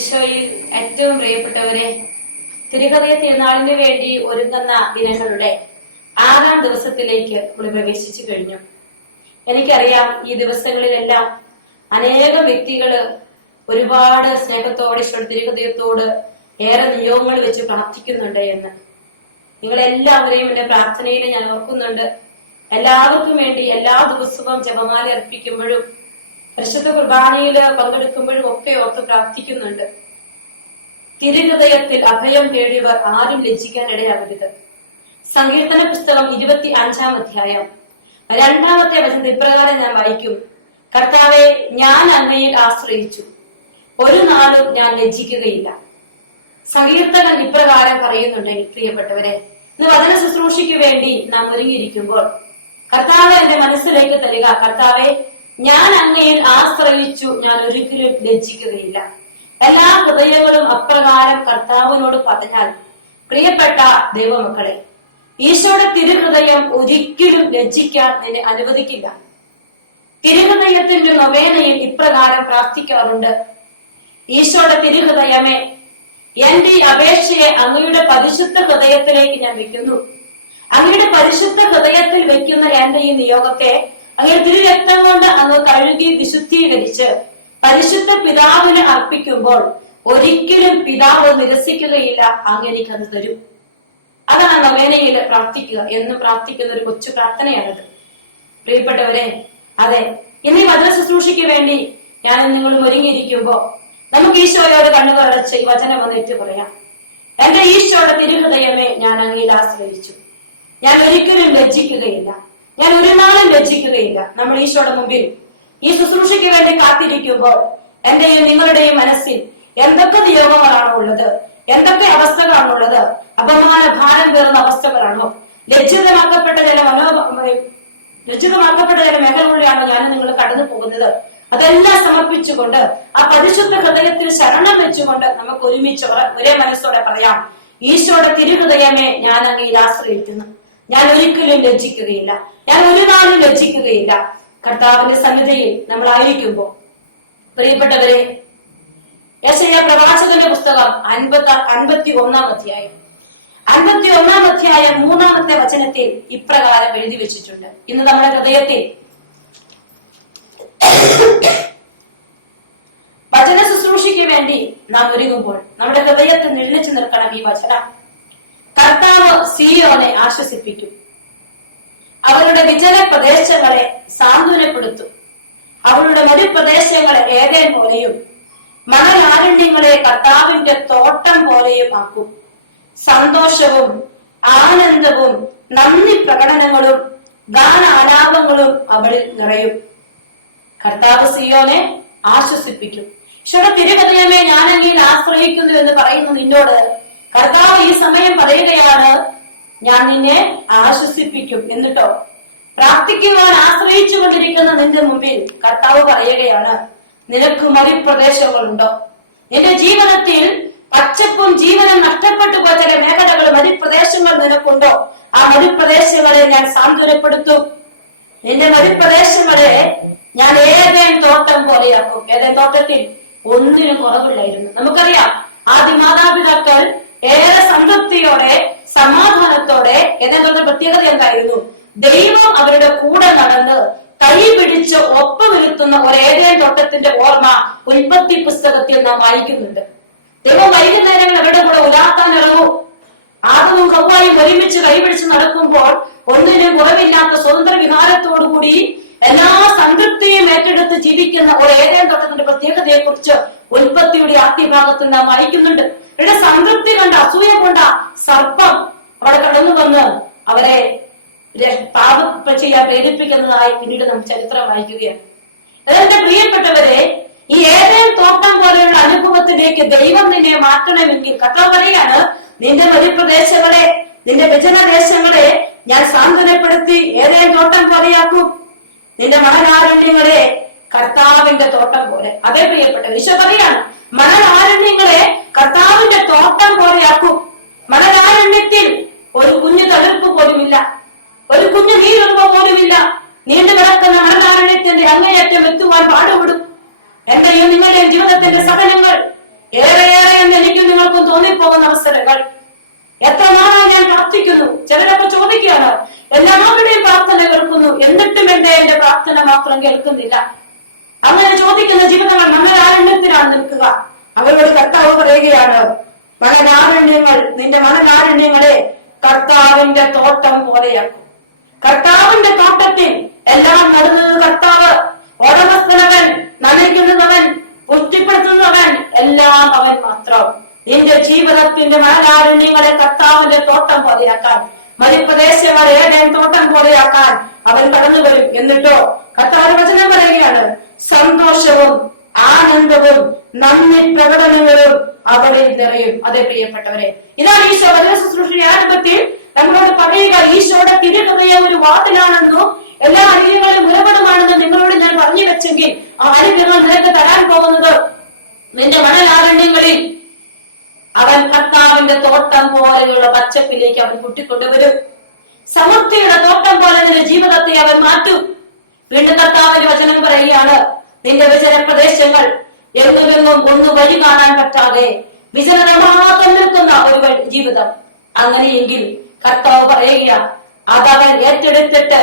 ഈശോയിൽ ഏറ്റവും പ്രിയപ്പെട്ടവരെ, തിരുഹൃദയ തിരുനാളിന് വേണ്ടി ഒരുങ്ങുന്ന ദിനങ്ങളുടെ 6ാം ദിവസത്തിലേക്ക് നമ്മൾ പ്രവേശിച്ചു കഴിഞ്ഞു. എനിക്കറിയാം, ഈ ദിവസങ്ങളിലെല്ലാം അനേകം വ്യക്തികള് ഒരുപാട് സ്നേഹത്തോടെ തിരുഹൃദയത്തോട് ഏറെ നിയോഗങ്ങൾ വെച്ച് പ്രാർത്ഥിക്കുന്നുണ്ട് എന്ന്. നിങ്ങളെല്ലാവരെയും എന്റെ പ്രാർത്ഥനയിൽ ഞാൻ ഓർക്കുന്നുണ്ട്. എല്ലാവർക്കും വേണ്ടി എല്ലാ ദിവസവും ജപമാല അർപ്പിക്കുമ്പോഴും പരിശുദ്ധ കുർബാനയില് പങ്കെടുക്കുമ്പോഴും ഒക്കെ ഓർത്ത് പ്രാർത്ഥിക്കുന്നുണ്ട്. തിരുഹൃദയത്തിൽ അഭയം തേടിയവർ ആരും ലജ്ജിക്കാനിടയാകരുത്. സങ്കീർത്തന പുസ്തകം 25-ാം അധ്യായം 2-ാമത്തെ വചനത്തിൽ ഇപ്രകാരം ഞാൻ വായിക്കും: കർത്താവെ, ഞാൻ അങ്ങയിൽ ആശ്രയിച്ചു, ഒരു നാളും ഞാൻ ലജ്ജിക്കുകയില്ല. സങ്കീർത്തകൻ ഇപ്രകാരം പറയുന്നുണ്ട്. പ്രിയപ്പെട്ടവരെ, ഇന്ന് വചന ശുശ്രൂഷയ്ക്ക് വേണ്ടി നാം ഒരുങ്ങിയിരിക്കുമ്പോൾ കർത്താവെ എന്റെ മനസ്സിലേക്ക് തരിക: കർത്താവെ, ഞാൻ അങ്ങയിൽ ആശ്രയിച്ചു, ഞാൻ ഒരിക്കലും ലജ്ജിക്കുകയില്ല. എല്ലാ ഹൃദയങ്ങളും അപ്രകാരം കർത്താവിനോട് പറഞ്ഞാൽ, പ്രിയപ്പെട്ട ദൈവമക്കളെ, ഈശോയുടെ തിരുഹൃദയം ഒരിക്കലും ലജ്ജിക്കാൻ നിന്നെ അനുവദിക്കില്ല. തിരുഹൃദയത്തിന്റെ നൊവേനയിൽ ഇപ്രകാരം പ്രാർത്ഥിക്കാറുണ്ട്: ഈശോയുടെ തിരുഹൃദയമേ, എന്റെ ഈ അപേക്ഷയെ അങ്ങയുടെ പരിശുദ്ധ ഹൃദയത്തിലേക്ക് ഞാൻ വെക്കുന്നു. അങ്ങയുടെ പരിശുദ്ധ ഹൃദയത്തിൽ വെക്കുന്ന എന്റെ ഈ നിയോഗത്തെ അങ്ങയുടെ തിരുരക്തം കൊണ്ട് അങ്ങ് കഴുകി വിശുദ്ധീകരിച്ച് പരിശുദ്ധ പിതാവിന് അർപ്പിക്കുമ്പോൾ ഒരിക്കലും പിതാവ് നിരസിക്കുകയില്ല, അങ്ങനെക്കത് തരും. അതാണ് നൊവേനയിൽ പ്രാർത്ഥിക്കുക. എന്ന് പ്രാർത്ഥിക്കുന്ന ഒരു കൊച്ചു പ്രാർത്ഥനയാണത്. പ്രിയപ്പെട്ടവരെ, അതെ, ഇനി വചന ശുശ്രൂഷയ്ക്ക് വേണ്ടി ഞാൻ നിങ്ങളും ഒരുങ്ങിയിരിക്കുമ്പോ നമുക്ക് ഈശോയോട് കണ്ണുകളടച്ച് ഈ വചനം വന്നിട്ട് പറയാം: എന്റെ ഈശോയുടെ തിരുഹൃദയമേ, ഞാൻ അങ്ങയിൽ ആശ്രയിച്ചു, ഞാൻ ഒരിക്കലും ലജ്ജിക്കുകയില്ല, ഞാൻ ഒരു നാളും ലജ്ജിക്കുകയില്ല. നമ്മൾ ഈശോയുടെ മുമ്പിൽ ഈ ശുശ്രൂഷയ്ക്ക് വേണ്ടി കാത്തിരിക്കുമ്പോൾ എന്റെയും നിങ്ങളുടെയും മനസ്സിൽ എന്തൊക്കെ നിയോഗങ്ങളാണോ ഉള്ളത്, എന്തൊക്കെ അവസ്ഥകളാണുള്ളത്, അപമാന ഭാരം പേറുന്ന അവസ്ഥകളാണോ, ലജ്ജിതമാക്കപ്പെട്ട ചില മേഖലകളിലാണോ ഞാൻ നിങ്ങൾ കടന്നു പോകുന്നത്, അതെല്ലാം സമർപ്പിച്ചുകൊണ്ട് ആ പരിശുദ്ധ ഹൃദയത്തിൽ ശരണം വെച്ചുകൊണ്ട് നമുക്ക് ഒരുമിച്ച് ഒരേ മനസ്സോടെ പറയാം: ഈശോയുടെ തിരുഹൃദയമേ, ഞാൻ അങ്ങയിൽ ആശ്രയിക്കുന്നു, ഞാൻ ഒരിക്കലും ലജ്ജിക്കുകയില്ല, ഞാൻ ഒരു നാളും ലജ്ജിക്കുകയില്ല. കർത്താവിന്റെ സന്നിധിയിൽ നമ്മളായിരിക്കുമ്പോ പ്രിയപ്പെട്ടവരെ, യെശയ്യാ പ്രവാചകന്റെ പുസ്തകം 51-ാം അധ്യായം 3-ാമത്തെ വചനത്തിൽ ഇപ്രകാരം എഴുതി വെച്ചിട്ടുണ്ട്. ഇന്ന് നമ്മുടെ ഹൃദയത്തിൽ വചന ശുശ്രൂഷയ്ക്ക് വേണ്ടി നാം ഒരുങ്ങുമ്പോൾ നമ്മുടെ ഹൃദയത്തിൽ നിഴലിച്ചു നിൽക്കണം ഈ വചനം: കർത്താവ് സിയോനെ ആശ്വസിപ്പിക്കും, അവരുടെ വിജന പ്രദേശങ്ങളെ സാന്ത്വനപ്പെടുത്തും, അവളുടെ മരുപ്രദേശങ്ങളെ ഏതേൻ പോലെയും മണലാരണ്യങ്ങളെ കർത്താവിന്റെ തോട്ടം പോലെയും ആക്കും. സന്തോഷവും ആനന്ദവും നന്ദി പ്രകടനങ്ങളും ഗാനാലാപങ്ങളും അവളിൽ നിറയും. കർത്താവ് സിയോനെ ആശ്വസിപ്പിക്കും. ഈശോയുടെ തിരുഹൃദയമേ, ഞാൻ അങ്ങയിൽ ആശ്രയിക്കുന്നു എന്ന് പറയുന്നു നിന്നോട് കർത്താവ് ഈ സമയം പറയുകയാണ്: ഞാൻ നിന്നെ ആശ്വസിപ്പിക്കും. എന്നിട്ടോ പ്രാർത്ഥിക്കുവാൻ ആശ്രയിച്ചു കൊണ്ടിരിക്കുന്ന നിന്റെ മുമ്പിൽ കർത്താവ് പറയുകയാണ്: നിനക്ക് മരുപ്രദേശങ്ങളുണ്ടോ? നിന്റെ ജീവിതത്തിൽ പച്ചപ്പും ജീവനും നഷ്ടപ്പെട്ടു പോയ ചില മേഖലകൾ, മരുപ്രദേശങ്ങൾ നിനക്കുണ്ടോ? ആ മരുപ്രദേശങ്ങളെ ഞാൻ സാന്ത്വനപ്പെടുത്തും. നിന്റെ മരുപ്രദേശങ്ങളെ ഞാൻ ഏതേൻ തോട്ടം പോലെയാക്കും. ഏതേൻ തോട്ടത്തിൽ ഒന്നിനും കുറവില്ലായിരുന്നു. നമുക്കറിയാം, ആദ്യ മാതാപിതാക്കൾ ഏറെ സംതൃപ്തിയോടെ സമാധാനത്തോടെ എന്നതിന്റെ പ്രത്യേകത എന്തായിരുന്നു? ദൈവം അവരുടെ കൂടെ നടന്ന് കൈ പിടിച്ച് ഒപ്പുവരുത്തുന്ന ഒരു ഏതേൻ തോട്ടത്തിന്റെ ഓർമ്മ ഉൽപ്പത്തി പുസ്തകത്തിൽ നാം വായിക്കുന്നുണ്ട്. ദൈവം വൈകുന്നേരങ്ങൾ അവരുടെ കൂടെ ഉലാത്താൻ ഇറങ്ങും. ആദവും ഹവ്വായും ഒരുമിച്ച് കൈപിടിച്ച് നടക്കുമ്പോൾ ഒന്നിനും കുറവില്ലാത്ത സ്വതന്ത്ര വിഹാരത്തോടുകൂടി എല്ലാ സംതൃപ്തിയും ഏറ്റെടുത്ത് ജീവിക്കുന്ന ഒരു ഏതേൻ തോട്ടത്തിന്റെ പ്രത്യേകതയെ കുറിച്ച് ഉൽപ്പത്തിയുടെ ആദ്യഭാഗത്തിൽ നാം വായിക്കുന്നുണ്ട്. ഇവിടെ സംതൃപ്തി കണ്ട അസൂയ കൊണ്ട സർപ്പം അവിടെ കടന്നു വന്ന് അവരെ പാപം ചെയ്യാൻ പ്രേരിപ്പിക്കുന്നതായി പിന്നീട് നാം ചരിത്രം വായിക്കുകയാണ്. അതെന്റെ പ്രിയപ്പെട്ടവരെ, ഈ ഏതേൻ തോട്ടം പോലെയുള്ള അനുഭവത്തിലേക്ക് ദൈവം നിന്നെ മാറ്റണമെങ്കിൽ കർത്താവ് പറയാണ്: നിന്റെ മരുപ്രദേശങ്ങളെ, നിന്റെ വിജനദേശങ്ങളെ ഞാൻ സാന്ത്വനപ്പെടുത്തി ഏതേൻ തോട്ടം പോലെയാക്കും. നിന്റെ മണലാരണ്യങ്ങളെ കർത്താവിന്റെ തോട്ടം പോലെ. അതേ പ്രിയപ്പെട്ട ഈശോ പറയാണ്: മണലാരണ്യങ്ങളെ കർത്താവിന്റെ തോട്ടം പോലെയാക്കും. മണലാരണ്യത്തിൽ ഒരു കുഞ്ഞു തളിർപ്പ് പോലുമില്ല, ഒരു കുഞ്ഞു നീരുറവ പോലുമില്ല. നീണ്ടു കിടക്കുന്ന മണലാരണ്യത്തിന്റെ അങ്ങേയറ്റം എത്തുവാൻ പാടുപെടും. എന്റെയും നിങ്ങളുടെയും ജീവിതത്തിന്റെ സഹനങ്ങൾ ഏറെയേറെ എന്ന് എനിക്കും നിങ്ങൾക്കും തോന്നിപ്പോകുന്ന അവസരങ്ങൾ. എത്ര നാളാണ് ഞാൻ പ്രാർത്ഥിക്കുന്നു? ചിലരൊക്കെ ചോദിക്കുകയാണ്, എല്ലാവരുടെയും പ്രാർത്ഥന കേൾക്കുന്നു, എന്നിട്ടും എന്റെ പ്രാർത്ഥന മാത്രം കേൾക്കുന്നില്ല. അങ്ങനെ ചോദിക്കുന്ന ജീവിതങ്ങൾ മനലാരണ്യത്തിലാണ് നിൽക്കുക. അവരോട് കർത്താവ് പറയുകയാണ്, മനലാരണ്യങ്ങൾ, നിന്റെ മനലാരണ്യങ്ങളെ കർത്താവിന്റെ തോട്ടം പോലെയാക്കും. കർത്താവിന്റെ തോട്ടത്തിൽ എല്ലാം നടുന്നത് കർത്താവ്. ഉടമസ്ഥനവൻ, നനയ്ക്കുന്നവൻ, പുഷ്ടിപ്പെടുത്തുന്നവൻ, എല്ലാം അവൻ മാത്രം. നിന്റെ ജീവിതത്തിന്റെ മനലാരണ്യങ്ങളെ കർത്താവിന്റെ തോട്ടം പോലെയാക്കാൻ, മരുപ്രദേശങ്ങളെ ഏടേൻ തോട്ടം പോലെയാക്കാൻ അവൻ കടന്നു വരും. എന്നിട്ടോ കർത്താവ് വചനം പറയുകയാണ്, സന്തോഷവും ആനന്ദവും നന്ദി പ്രകടനങ്ങളും അവിടെ നിറയും. അതെ പ്രിയപ്പെട്ടവരെ, ഇതാണ് ഈശോ വചന ശുശ്രൂഷയുടെ ആരംഭത്തിൽ നമ്മളോട് പറയുക. ഈശോയുടെ തിരുഹൃദയം ഒരു വാതിലാണെന്നും എല്ലാ അനുഗ്രഹങ്ങളും ഉറവിടമാണെന്നും നിങ്ങളോട് ഞാൻ പറഞ്ഞു വെച്ചെങ്കിൽ ആ അനുഗ്രഹങ്ങൾ നിനക്ക് തരാൻ പോകുന്നത് നിന്റെ മനലാരണ്യങ്ങളിൽ അവൻ കർത്താവിന്റെ തോട്ടം പോലെയുള്ള പച്ചപ്പിലേക്ക് അവൻ കൂട്ടിക്കൊണ്ടുവരും. സമൃദ്ധിയുടെ തോട്ടം പോലെ നിന്റെ ജീവിതത്തെ അവൻ മാറ്റും. വീണ്ടും കർത്താവിന്റെ വചനം പറയുകയാണ്, നിന്റെ വിജന പ്രദേശങ്ങൾ എങ്ങുമെങ്ങും ഒന്ന് വഴി കാണാൻ പറ്റാതെ വിജനത മാത്രം നിൽക്കുന്ന ഒരു ജീവിതം. അങ്ങനെയെങ്കിൽ കർത്താവ് പറയുക, അതവൻ ഏറ്റെടുത്തിട്ട്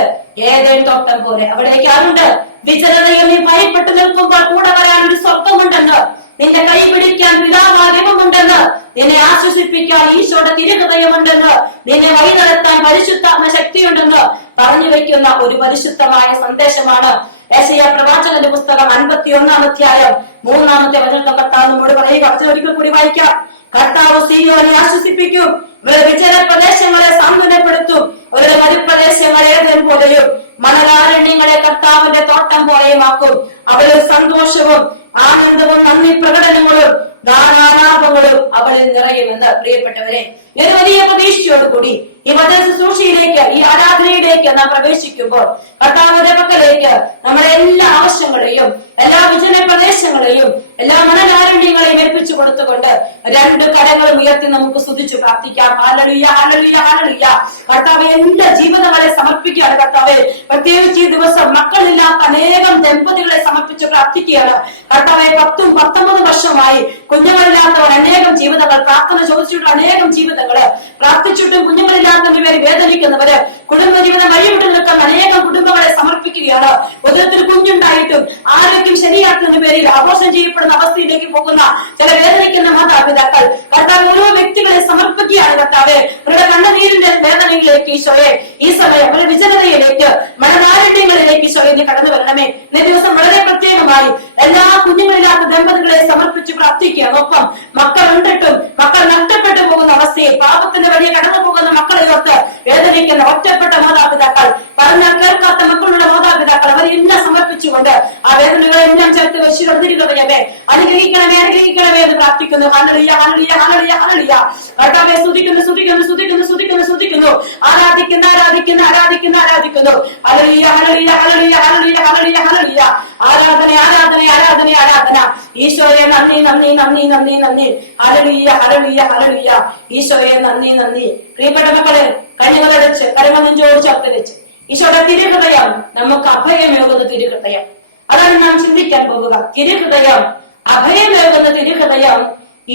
ഏതേൻ തോട്ടം പോലെ അവിടേക്ക് ആരുണ്ട്? വിജനതയിൽ നീ ഭയപ്പെട്ടു നിൽക്കുമ്പോൾ കൂടെ വരാൻ ഒരു സ്വർഗമുണ്ടെന്ന്, നിന്റെ കൈ പിടിക്കാൻ പിതാവാകമുണ്ടെന്ന്, നിന്നെ ആശ്വസിപ്പിക്കാൻ ഈശോയുടെ തിരുഹൃദയമുണ്ടെന്ന്, നിന്നെ വഴി നടത്താൻ പരിശുദ്ധാത്മ ശക്തിയുണ്ടെന്ന് പറഞ്ഞു വെക്കുന്ന ഒരു പരിശുദ്ധമായ സന്ദേശമാണ് യെശയ്യാ പ്രവാചകന്റെ പുസ്തകം 51-ാം അധ്യായം 3-ാമത്തെ വചനത്തിൽ കർത്താവ് നമ്മോട് പറയുക. ഒരിക്കൽ കൂടി വായിക്കാം. കർത്താവ് സീയോനെ ആശ്വസിപ്പിക്കും, വിജന പ്രദേശങ്ങളെ സാന്ത്വനപ്പെടുത്തും, അവരുടെ മരുപ്രദേശങ്ങളെ ഏതൻ പോലെയും മനലാരണ്യങ്ങളെ കർത്താവിന്റെ തോട്ടം പോലെയുമാക്കും. അവരിൽ സന്തോഷവും ആനന്ദവും നന്ദി പ്രകടനങ്ങളും ദാനാലാഭങ്ങളും അവളിൽ നിറയുമെന്ന്. പ്രിയപ്പെട്ടവരെ, ഒരു വലിയ പ്രതീക്ഷയോടുകൂടി ഈ വചന ശുശ്രൂഷയിലേക്ക്, ഈ ആരാധനയിലേക്ക് നാം പ്രവേശിക്കുമ്പോൾ കർത്താവിന്റെ പക്കലേക്ക് നമ്മുടെ എല്ലാ ആവശ്യങ്ങളെയും, എല്ലാ വിജന പ്രദേശങ്ങളെയും, എല്ലാ മനലാരണ്യങ്ങളെയും ഏൽപ്പിച്ചു കൊടുത്തുകൊണ്ട് രണ്ട് കരങ്ങളും ഉയർത്തി നമുക്ക് സ്തുതിച്ചു പ്രാർത്ഥിക്കാം. Hallelujah, hallelujah, hallelujah. കർത്താവ് എന്റെ ജീവിതം വരെ സമർപ്പിക്കുകയാണ്. കർത്താവ് പ്രത്യേകിച്ച് ഈ ദിവസം മക്കളില്ലാത്ത അനേകം ദമ്പതികളെ സമർപ്പിച്ച് പ്രാർത്ഥിക്കുകയാണ്. കർത്താവെ 10-19 വർഷമായി കുഞ്ഞുങ്ങളില്ലാത്തവർ അനേകം ജീവിതങ്ങൾ, പ്രാർത്ഥന ചോദിച്ചിട്ടുള്ള അനേകം ജീവിതങ്ങള്, പ്രാർത്ഥിച്ചിട്ടും കുഞ്ഞുങ്ങളില്ലാത്തവരുടെ പേര് വേദനിക്കുന്നവര്, കുടുംബജീവിതം വഴിവിട്ട് നിൽക്കുന്ന അനേകം കുടുംബങ്ങളെ സമർപ്പിക്കുകയാണ്. ഉദരത്തിൽ കുഞ്ഞുണ്ടായിട്ടും ആരോഗ്യം ശരിയാക്കുന്ന പേരിൽ അബോർഷൻ ചെയ്യപ്പെടുന്ന അവസ്ഥയിലേക്ക് പോകുന്ന ചില വേദനിക്കുന്ന മാതാപിതാക്കൾ, കർത്താവ് ഓരോ വ്യക്തികളെ സമർപ്പിക്കുകയാണ്. കർത്താവ് അവരുടെ കണ്ണുനീരിന്റെ വേദനയിലേക്ക് ഈശോയെ ഈ സമയം അവരുടെ വിജനതയിലേക്ക്, മനനാരണ്യങ്ങളിലേക്ക് ഈശോയെ നീ കടന്നു വരണമേ. ഇന്നേ ദിവസം വളരെ പ്രത്യേകമായി എല്ലാ കുഞ്ഞുങ്ങളില്ലാത്ത ദമ്പതികളെ സമർപ്പിച്ച് പ്രാർത്ഥിക്കുക. ഒപ്പം മക്കൾ ഉണ്ടിട്ടും മക്കൾ നഷ്ടപ്പെട്ടു പോകുന്ന അവസ്ഥയിൽ പാപത്തിന്റെ വഴിയെ കടന്നു പോകുന്ന മക്കളെ ഓർത്ത് വേദനിക്കുന്ന ഒറ്റപ്പെട്ട മാതാപിതാക്കൾ, പറഞ്ഞാൽ കേൾക്കാത്ത മക്കളുടെ മാതാപിതാക്കൾ, അവരെല്ലാം സമർപ്പിച്ചുകൊണ്ട് ആ വേദനകളെല്ലാം ചേർത്ത് വെച്ചിരുന്നേ അനുഗ്രഹിക്കണമേ, അനുഗ്രഹിക്കണമേ എന്ന് പ്രാർത്ഥിക്കുന്നു. Hallelujah, hallelujah, hallelujah, hallelujah. കർത്താവേ സ്തുതിക്കുന്നു, സ്തുതിക്കുന്നു, സ്തുതിക്കുന്നു, സ്തുതിക്കുന്നു, സ്തുതിക്കുന്നു. ആരാധിക്കുന്നു, ആരാധിക്കുന്നു, ആരാധിക്കുന്നു, ആരാധിക്കുന്നു. Hallelujah, hallelujah, hallelujah, hallelujah, hallelujah, hallelujah. ആരാധന, ആരാധന, ആരാധന, ആരാധന. ഈശോയെ നന്ദി, നന്ദി, നന്ദി, നന്ദി, നന്ദി. Hallelujah, hallelujah, hallelujah. ഈശോയെ നന്ദി, നന്ദി. പ്രിയപ്പെട്ട മക്കളെ, കണ്ണുകളടച്ച് കരങ്ങൾ നെഞ്ചോട് ചേർത്ത് വെച്ച് ഈശോയുടെ തിരുഹൃദയം നമുക്ക് അഭയമേകുന്ന തിരുഹൃദയം, അതാണ് നാം ചിന്തിക്കാൻ പോവുക. തിരുഹൃദയം, അഭയമേകുന്ന തിരുഹൃദയം,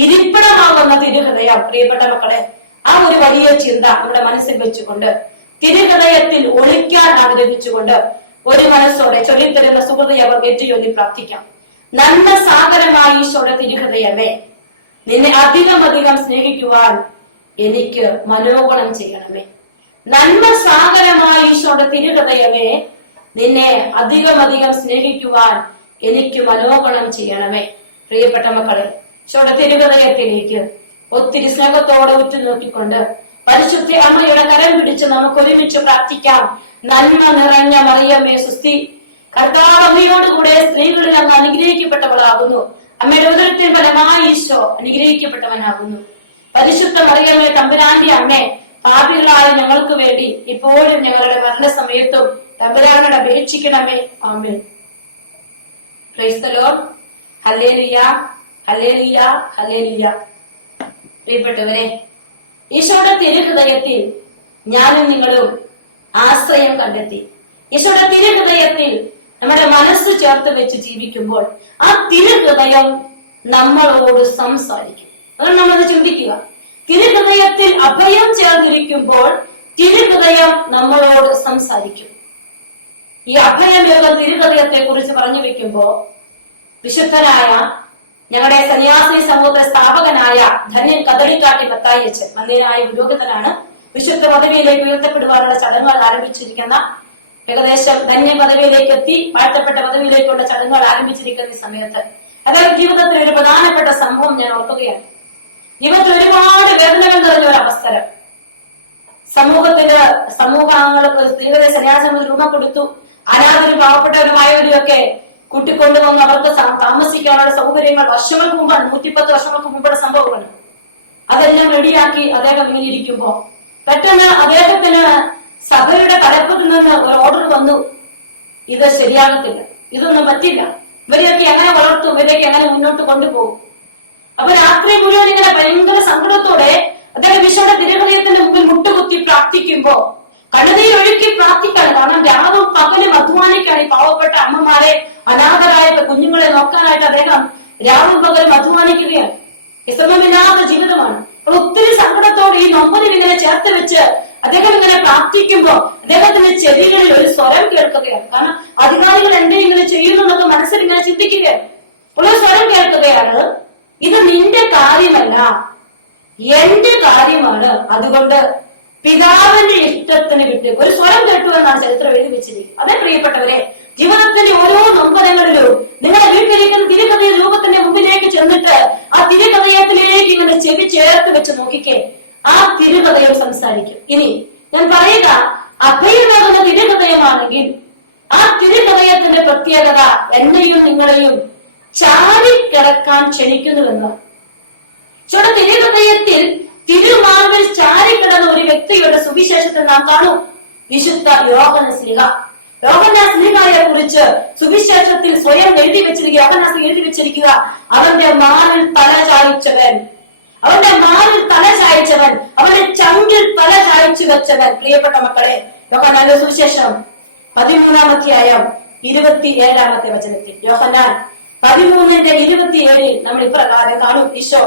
ഇരിപ്പിടമാകുന്ന തിരുഹൃദയം. പ്രിയപ്പെട്ട മക്കളെ, ആ ഒരു വലിയ ചിന്ത നമ്മുടെ മനസ്സിൽ വെച്ചുകൊണ്ട്, തിരുഹൃദയത്തിൽ ഒളിക്കാൻ ആഗ്രഹിച്ചുകൊണ്ട് ഒരു മനസ്സോടെ ചൊല്ലിത്തരുന്ന സുഹൃതയെ അവർ ഏറ്റുചൊല്ലി പ്രാർത്ഥിക്കാം. നന്മ സാഗരമായി ഈശോയുടെ തിരുഹൃദയമേ, നിന്നെ അധികം സ്നേഹിക്കുവാൻ എനിക്ക് മനോഗുണം ചെയ്യണമേ. നന്മ സാഗരമായ ഈശോയുടെ തിരുഹൃദയമേ, നിന്നെ അധികം സ്നേഹിക്കുവാൻ എനിക്ക് മനോഗുണം ചെയ്യണമേ. പ്രിയപ്പെട്ട മക്കളെ, ഈശോയുടെ തിരുഹൃദയത്തിലേക്ക് ഒത്തിരി സ്നേഹത്തോടെ ഉറ്റുനോക്കിക്കൊണ്ട് പരിശുദ്ധ അമ്മയുടെ കരം പിടിച്ച് നമുക്ക് ഒരുമിച്ച് പ്രാർത്ഥിക്കാം. നന്മ നിറഞ്ഞ മറിയമേ സുസ്തി, കർത്താവ് അമ്മയോടുകൂടെ സ്ത്രീകളിൽ അങ്ങ് അനുഗ്രഹിക്കപ്പെട്ടവളാകുന്നു. അമ്മയുടെ ഉദരത്തിൽ ഫലമായി ഈശോ അനുഗ്രഹിക്കപ്പെട്ടവനാകുന്നു. പരിശുദ്ധ മറിയമേ തമ്പുരാന്റെ അമ്മേ, പാപികളായ ഞങ്ങൾക്ക് വേണ്ടി ഇപ്പോഴും ഞങ്ങളുടെ മരണസമയത്തും തമ്പുരാനോട് അപേക്ഷിക്കണമേ. ആമേൻ. Praise the lord. ഹല്ലേലൂയ, ഹല്ലേലൂയ, ഹല്ലേലൂയ. പ്രിയപ്പെട്ടവരെ, ഈശോയുടെ തിരുഹൃദയത്തിൽ ഞാനും നിങ്ങളും ആശ്രയം കണ്ടെത്തി. ഈശോയുടെ തിരുഹൃദയത്തിൽ നമ്മുടെ മനസ്സ് ചേർത്ത് വെച്ച് ജീവിക്കുമ്പോൾ ആ തിരുഹൃദയം നമ്മളോട് സംസാരിക്കും. അതാണ് നമ്മളത് ചിന്തിക്കുക. തിരുഹൃദയത്തിൽ അഭയം ചേർന്നിരിക്കുമ്പോൾ തിരുഹൃദയം നമ്മളോട് സംസാരിക്കും. ഈ അഭയമേഖല തിരുഹൃദയത്തെ കുറിച്ച് പറഞ്ഞു വെക്കുമ്പോ വിശുദ്ധനായ ഞങ്ങളുടെ സന്യാസി സമൂഹത്തെ സ്ഥാപകനായ ധന്യൻ കദളിക്കാട്ടി മത്തായിയച്ചൻ, മന്ദിരായ പുരോഹിതനാണ്, വിശുദ്ധ പദവിയിലേക്ക് ഉയർത്തപ്പെടുവാനുള്ള ചടങ്ങുകൾ ആരംഭിച്ചിരിക്കുന്ന, ഏകദേശം ധന്യ പദവിയിലേക്ക് എത്തി വാഴ്ത്തപ്പെട്ട പദവിയിലേക്കുള്ള ചടങ്ങുകൾ ആരംഭിച്ചിരിക്കുന്ന ഈ സമയത്ത് അദ്ദേഹം ജീവിതത്തിൽ ഒരു പ്രധാനപ്പെട്ട സംഭവം ഞാൻ ഓർക്കുകയാണ്. ജീവിതത്തിൽ ഒരുപാട് വേദനകൾ നിറഞ്ഞ ഒരു അവസരം. സമൂഹങ്ങൾ സ്ത്രീകളെ സന്യാസം രൂപം കൊടുത്തു. അനാഥരും പാവപ്പെട്ടവരുമായവരും ഒക്കെ കൂട്ടിക്കൊണ്ടുവന്ന് അവർക്ക് താമസിക്കാനുള്ള സൗകര്യങ്ങൾ വർഷങ്ങൾക്ക് മുമ്പാണ്, 110 വർഷങ്ങൾക്ക് മുമ്പുള്ള സംഭവമാണ്. അതെല്ലാം റെഡിയാക്കി അദ്ദേഹം ഇങ്ങനെ ഇരിക്കുമ്പോ പെട്ടെന്ന് അദ്ദേഹത്തിന് സഭയുടെ തലപ്പത്തിൽ നിന്ന് ഒരു ഓർഡർ വന്നു, ഇത് ശരിയാകത്തില്ല, ഇതൊന്നും പറ്റില്ല, ഇവരെയൊക്കെ എങ്ങനെ വളർത്തും, ഇവരെയൊക്കെ എങ്ങനെ മുന്നോട്ട് കൊണ്ടുപോകും. അപ്പൊ രാത്രി മുഴുവൻ ഇങ്ങനെ ഭയങ്കര സങ്കടത്തോടെ അദ്ദേഹം വിശുദ്ധ തിരുഹൃദയത്തിന്റെ മുമ്പിൽ മുട്ടുകുത്തി പ്രാർത്ഥിക്കുമ്പോ കണ്ണുനീരൊഴുക്കി പ്രാർത്ഥിക്കാണ്. കാരണം രാവും പകലും അധ്വാനിക്കാണ് ഈ പാവപ്പെട്ട അമ്മമാരെ, അനാഥരായ കുഞ്ഞുങ്ങളെ നോക്കാനായിട്ട് അദ്ദേഹം രാവും പകലും അധ്വാനിക്കുകയാണ്. വിശ്രമമില്ലാത്ത ജീവിതമാണ്. അപ്പൊ ഒത്തിരി സങ്കടത്തോടെ ഈ നൊമ്പരം ഇങ്ങനെ ചേർത്ത് വെച്ച് അദ്ദേഹം ഇങ്ങനെ പ്രാർത്ഥിക്കുമ്പോ അദ്ദേഹത്തിന്റെ ചെവികളിൽ ഒരു സ്വരം കേൾക്കുകയാണ്. കാരണം അധികാരികൾ എന്തെങ്കിലും ചെയ്യുന്നതൊക്കെ മനസ്സിൽ ഇങ്ങനെ ചിന്തിക്കുകയാണ്. ഒരു സ്വരം കേൾക്കുകയാണ്, ഇത് നിന്റെ കാര്യമല്ല, എന്റെ കാര്യമാണ്, അതുകൊണ്ട് പിതാവിന്റെ ഇഷ്ടത്തിന് വിട്ട്. ഒരു സ്വരം കേട്ടു എന്നാണ് ചരിത്രം എഴുതി വെച്ചിരിക്കുന്നത്. അതേ പ്രിയപ്പെട്ടവരെ, ജീവിതത്തിന്റെ ഓരോ നൊമ്പരങ്ങളിലും നിങ്ങളുടെ വീട്ടിലിരിക്കുന്ന തിരുഹൃദയ രൂപത്തിന്റെ മുമ്പിലേക്ക് ചെന്നിട്ട് ആ തിരുഹൃദയത്തിലേക്ക് ഇങ്ങനെ ചെവി ചേർത്ത് വെച്ച് നോക്കിക്കേ, ആ തിരുഹൃദയം സംസാരിക്കും. ഇനി ഞാൻ പറയുക, അഭയമാകുന്ന തിരുഹൃദയമാണെങ്കിൽ ആ തിരുഹൃദയത്തിന്റെ പ്രത്യേകത എന്നെയും നിങ്ങളെയും ചാരിക്കിടക്കാൻ ക്ഷണിക്കുന്നുവെന്ന്. തിരുഹൃദയത്തിൽ തിരുമാർവിൽ ചാരിക്കിടന്ന ഒരു വ്യക്തിയുടെ സുവിശേഷത്തിൽ നാം കാണും. വിശുദ്ധ യോഹന്നാസ്ലീഹയെ കുറിച്ച് സുവിശേഷത്തിൽ സ്വയം എഴുതി വെച്ചിരിക്കുക, യോഹന്നാസ് എഴുതി വെച്ചിരിക്കുക, അവന്റെ മാറിൽ തല ചായ്ച്ചവൻ, അവന്റെ മാറിൽ തല ചായ്ച്ചവൻ, അവന്റെ ചങ്കിൽ തല ചായ്ച്ചു വെച്ചവൻ. പ്രിയപ്പെട്ട മക്കളെ, യോഹന്നാന്റെ സുവിശേഷം 13-ാം അധ്യായം 27-ാമത്തെ വചനത്തിൽ, യോഹന്നാൻ 13:27 നമ്മൾ ഇപ്രകാരം കാണും. ഈശോ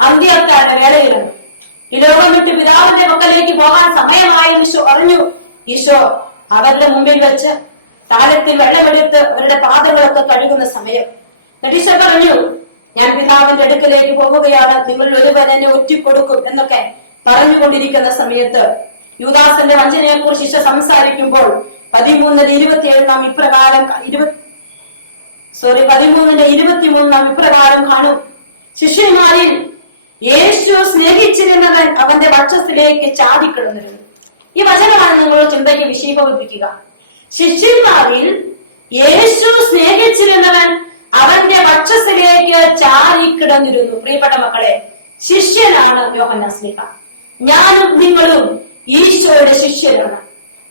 അന്ത്യകാല വേളയിലാണ്. ഈ ലോകം വിട്ട് പിതാവിന്റെ മക്കളിലേക്ക് പോകാൻ സമയമായി ഈശോ അറിഞ്ഞു. ഈശോ അവരുടെ മുമ്പിൽ വെച്ച് താലത്തിൽ വെള്ളമെടുത്ത് അവരുടെ പാദങ്ങളൊക്കെ കഴുകുന്ന സമയം ഈശോ പറഞ്ഞു, ഞാൻ പിതാവിന്റെ അടുക്കലേക്ക് പോവുകയാണ്, നിങ്ങൾ ഒരുവൻ എന്നെ ഒറ്റിക്കൊടുക്കും എന്നൊക്കെ പറഞ്ഞുകൊണ്ടിരിക്കുന്ന സമയത്ത് യൂദാസിന്റെ വഞ്ചനയെ കുറിച്ച് ഈശോ സംസാരിക്കുമ്പോൾ 13:27 നാം ഇപ്രകാരം 13:23 നാം ഇപ്രകാരം കാണും. ശിഷ്യന്മാരിൽ യേശു സ്നേഹിച്ചിരുന്നവൻ അവന്റെ വക്ഷത്തിലേക്ക് ചാടിക്കിടന്നിരുന്നു. ഈ വചനമാണ് നിങ്ങൾ ചിന്തയ്ക്ക് വിഷയീഭവിപ്പിക്കുക. ശിഷ്യന്മാരിൽ യേശു സ്നേഹിച്ചിരുന്നവൻ അവന്റെ വക്ഷത്തിലേക്ക് ചാടിക്കിടന്നിരുന്നു. പ്രിയപ്പെട്ട മക്കളെ, ശിഷ്യനാണ് യോഹന്നാസ്ലീഹ. ഞാനും നിങ്ങളും ഈശോയുടെ ശിഷ്യരാണ്.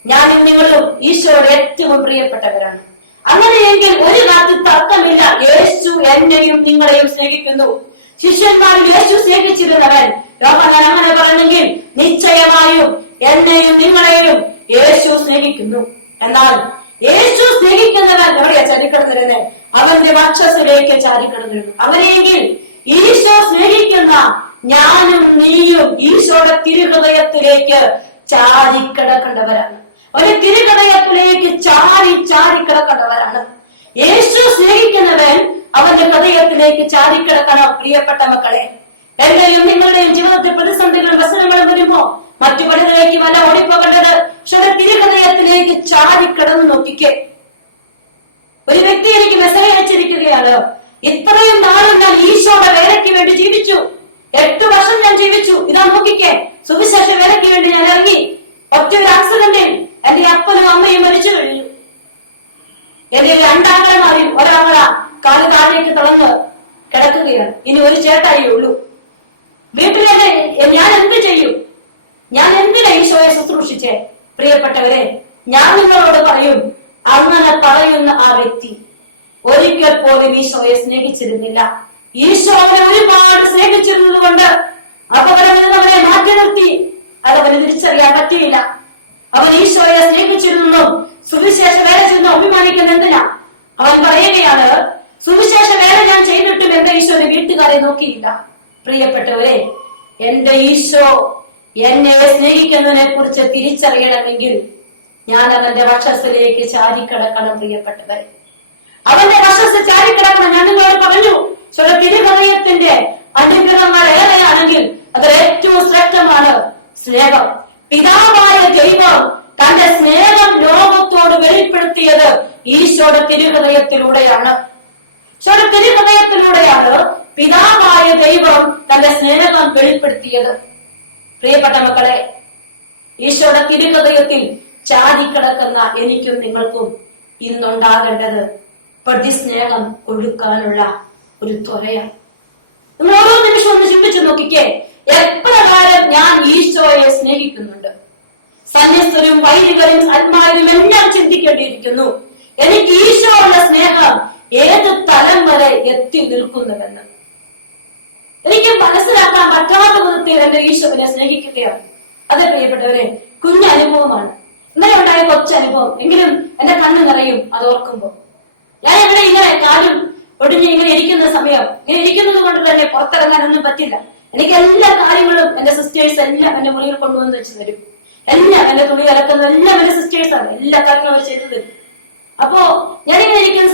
ഞാനും നിങ്ങളും ഈശോയുടെ ഏറ്റവും പ്രിയപ്പെട്ടവരാണ്. അങ്ങനെയെങ്കിൽ ഒരു കാര്യത്തിൽ തർക്കമില്ല, യേശു എന്നെയും നിങ്ങളെയും സ്നേഹിക്കുന്നു. ശിഷ്യന്മാരിൽ യേശു സ്നേഹിച്ചിരുന്നവൻ യോഹന്നാൻ അങ്ങനെ പറഞ്ഞെങ്കിൽ നിശ്ചയമായും എന്നെയും നിങ്ങളെയും യേശു സ്നേഹിക്കുന്നു. എന്നാൽ യേശു സ്നേഹിക്കുന്നവൻ എവിടെയാ ചാരിക്കിടന്നിരുന്നത്? അവന്റെ വക്ഷത്തിലേക്ക് ചാരിക്കിടന്നിരുന്നു. അങ്ങനെയെങ്കിൽ ഈശോ സ്നേഹിക്കുന്ന ഞാനും നീയും ഈശോയുടെ തിരുഹൃദയത്തിലേക്ക് ചാരിക്കിടക്കേണ്ടവരാണ്. ഒരു തിരുഹൃദയത്തിലേക്ക് ചാരിക്കിടക്കേണ്ടവരാണ്. യേശു സ്നേഹിക്കുന്നവൻ അവന്റെ ഹൃദയത്തിലേക്ക് ചാരിക്കിടക്കണം. പ്രിയപ്പെട്ട മക്കളെ, എന്റെയും നിങ്ങളുടെയും ജീവിതത്തിൽ പ്രതിസന്ധികളും പ്രശ്നങ്ങളും വരുമ്പോ മറ്റു പണികളിലേക്ക് വല്ല ഓടിപ്പോകേണ്ടത് തിരുഹൃദയത്തിലേക്ക് ചാരിക്കിടന്ന് നോക്കിക്കേ. ഒരു വ്യക്തി എനിക്ക് മെസ്സേജ് അയച്ചിരിക്കുകയാണ്, ഇത്രയും നാളും ഞാൻ ഈശോയുടെ വേലയ്ക്ക് വേണ്ടി ജീവിച്ചു, 8 വർഷം ഞാൻ ജീവിച്ചു, ഇതാ നോക്കിക്കേ, സുവിശേഷ വേലയ്ക്ക് വേണ്ടി ഞാൻ ഇറങ്ങി, ഒറ്റ ഒരു ആക്സിഡന്റിൽ എന്റെ അപ്പനും അമ്മയും മരിച്ചു കഴിഞ്ഞു. എന്റെ 2 ആങ്ങളമാരിൽ ഒരാങ്ങള കാല് താഴേക്ക് തളർന്ന് കിടക്കുകയാണ്. ഇനി ഒരു ചേട്ടായി ഉള്ളൂ. വീട്ടിലെ ഞാൻ എന്ത് ചെയ്യും? ഞാൻ എന്തിനാ ഈശോയെ ശുശ്രൂഷിച്ചേ? പ്രിയപ്പെട്ടവരെ, ഞാൻ നിങ്ങളോട് പറയും, അങ്ങനെ പറയുന്ന ആ വ്യക്തി ഒരിക്കൽ പോലും ഈശോയെ സ്നേഹിച്ചിരുന്നില്ല. ഈശോ അവനെ ഒരുപാട് സ്നേഹിച്ചിരുന്നത് കൊണ്ട് അപകടമെന്നവനെ മാറ്റി നിർത്തി. അതവന് തിരിച്ചറിയാൻ പറ്റിയില്ല. അവൻ ഈശോയെ സ്നേഹിച്ചിരുന്നു, സുവിശേഷ വേല ചെയ്യുന്ന അഭിമാനിക്കുന്ന എന്തിനാ? അവൻ പറയുകയാണ്, സുവിശേഷ വേല ഞാൻ ഞാൻ ചെയ്തിട്ടും എന്റെ ഈശോ ഒരു വീട്ടുകാരെ നോക്കിയില്ല. പ്രിയപ്പെട്ടവരെ, എന്റെ ഈശോ എന്നെ സ്നേഹിക്കുന്നതിനെ കുറിച്ച് തിരിച്ചറിയണമെങ്കിൽ ഞാൻ അവന്റെ വക്ഷസ്സിലേക്ക് ചാരിക്കിടക്കണം. പ്രിയപ്പെട്ടവരെ, അവന്റെ വക്ഷസ് ചാരിക്കിടക്കണം. ഞാൻ നിങ്ങളോട് പറഞ്ഞു, ചില തിരുഹൃദയത്തിന്റെ അനുഗ്രഹങ്ങൾ ഏറെയാണെങ്കിൽ അതിൽ ഏറ്റവും ശ്രേഷ്ഠമാണ് സ്നേഹം. പിതാവായ ദൈവം തന്റെ സ്നേഹം ലോകത്തോട് വെളിപ്പെടുത്തിയത് ഈശോയുടെ തിരുഹൃദയത്തിലൂടെയാണ്. ഈശോയുടെ തിരുഹൃദയത്തിലൂടെയാണ് പിതാവായ ദൈവം തന്റെ സ്നേഹം വെളിപ്പെടുത്തിയത്. പ്രിയപ്പെട്ട മക്കളെ, ഈശോയുടെ തിരുഹൃദയത്തിൽ ചാടിക്കിടക്കുന്ന എനിക്കും നിങ്ങൾക്കും ഇന്നുണ്ടാകേണ്ടത് പ്രതിസ്നേഹം കൊടുക്കാനുള്ള ഒരു ത്വരയാണ്. നമ്മൾ ഓരോ നിമിഷം ഒന്ന് ചിന്തിച്ചു നോക്കിക്കേ, എപ്രകാരം ഞാൻ ഈശോയെ സ്നേഹിക്കുന്നുണ്ട്. സന്യസ്തരും വൈദികരും ആത്മാരും എല്ലാം ചിന്തിക്കേണ്ടിയിരിക്കുന്നു, എനിക്ക് ഈശോയുള്ള സ്നേഹം ഏത് തലം വരെ എത്തി നിൽക്കുന്നുവെന്ന്. എനിക്ക് മനസ്സിലാക്കാൻ പറ്റാത്ത വിധത്തിൽ എന്റെ ഈശോനെ സ്നേഹിക്കുകയാണ്. അതെ പ്രിയപ്പെട്ടവരെ, കുഞ്ഞനുഭവമാണ്. ഇന്നലെ ഉണ്ടായ കൊച്ചനുഭവം, എങ്കിലും എന്റെ കണ്ണ് നിറയും അത് ഓർക്കുമ്പോ. ഞാൻ ഇവിടെ ഇങ്ങനെ കാലും ഒടിഞ്ഞ് ഇങ്ങനെ ഇരിക്കുന്ന സമയം, ഇങ്ങനെ ഇരിക്കുന്നത് കൊണ്ട് തന്നെ പുറത്തിറങ്ങാനൊന്നും പറ്റില്ല. എനിക്ക് എല്ലാ കാര്യങ്ങളും എന്റെ സിസ്റ്റേഴ്സ് എല്ലാം എന്റെ മുറിയിൽ കൊണ്ടുവന്ന് വെച്ച് തരും. എല്ലാം എന്റെ തുണി കലക്കുന്നത് എല്ലാം എന്റെ സിസ്റ്റേഴ്സാണ്. എല്ലാ കാര്യങ്ങളും അവർ ചെയ്തു തരും. അപ്പോ ഞാനിങ്ങനെ ഇരിക്കുന്ന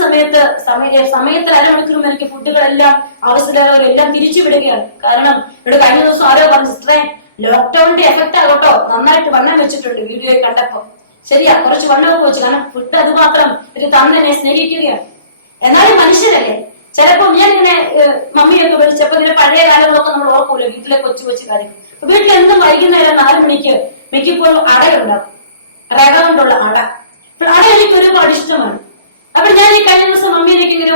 സമയത്ത് അരമണിക്കൂറും എനിക്ക് ഫുഡുകളെല്ലാം ആവശ്യമുള്ളവരെല്ലാം തിരിച്ചു വിടുകയാണ്. കാരണം ഇവിടെ കഴിഞ്ഞ ദിവസം ആരോ പറഞ്ഞു, സിസ്റ്ററെ ലോക്ക്ഡൌണിന്റെ എഫക്റ്റ് ആകട്ടോ, നന്നായിട്ട് വണ്ണം വെച്ചിട്ടുണ്ട് വീഡിയോയിൽ കണ്ടപ്പോ. ശരിയാ, കുറച്ച് വണ്ണമൊക്കെ വെച്ചു. കാരണം ഫുഡ് അത് മാത്രം ഒരു തന്നെ സ്നേഹിക്കുകയാണ്. എന്നാലും മനുഷ്യരല്ലേ. ചിലപ്പോ ഞാൻ ഇങ്ങനെ മമ്മിയൊക്കെ വിളിച്ചപ്പോ ഇങ്ങനെ പഴയ കാലങ്ങളൊക്കെ നമ്മൾ ഓർക്കൂല, വീട്ടിലെ കൊച്ചു കൊച്ചു കാര്യങ്ങൾ. വീട്ടിൽ എന്നും വൈകുന്നേരം 4 മണിക്ക് മിക്കപ്പോഴും അടയുണ്ടാവും, റക കൊണ്ടുള്ള അട. അട എനിക്ക് ഒരുപാട് ഇഷ്ടമാണ്. അപ്പൊ ഞാൻ ഈ കഴിഞ്ഞ ദിവസം മമ്മിയിലേക്ക് ഇങ്ങനെ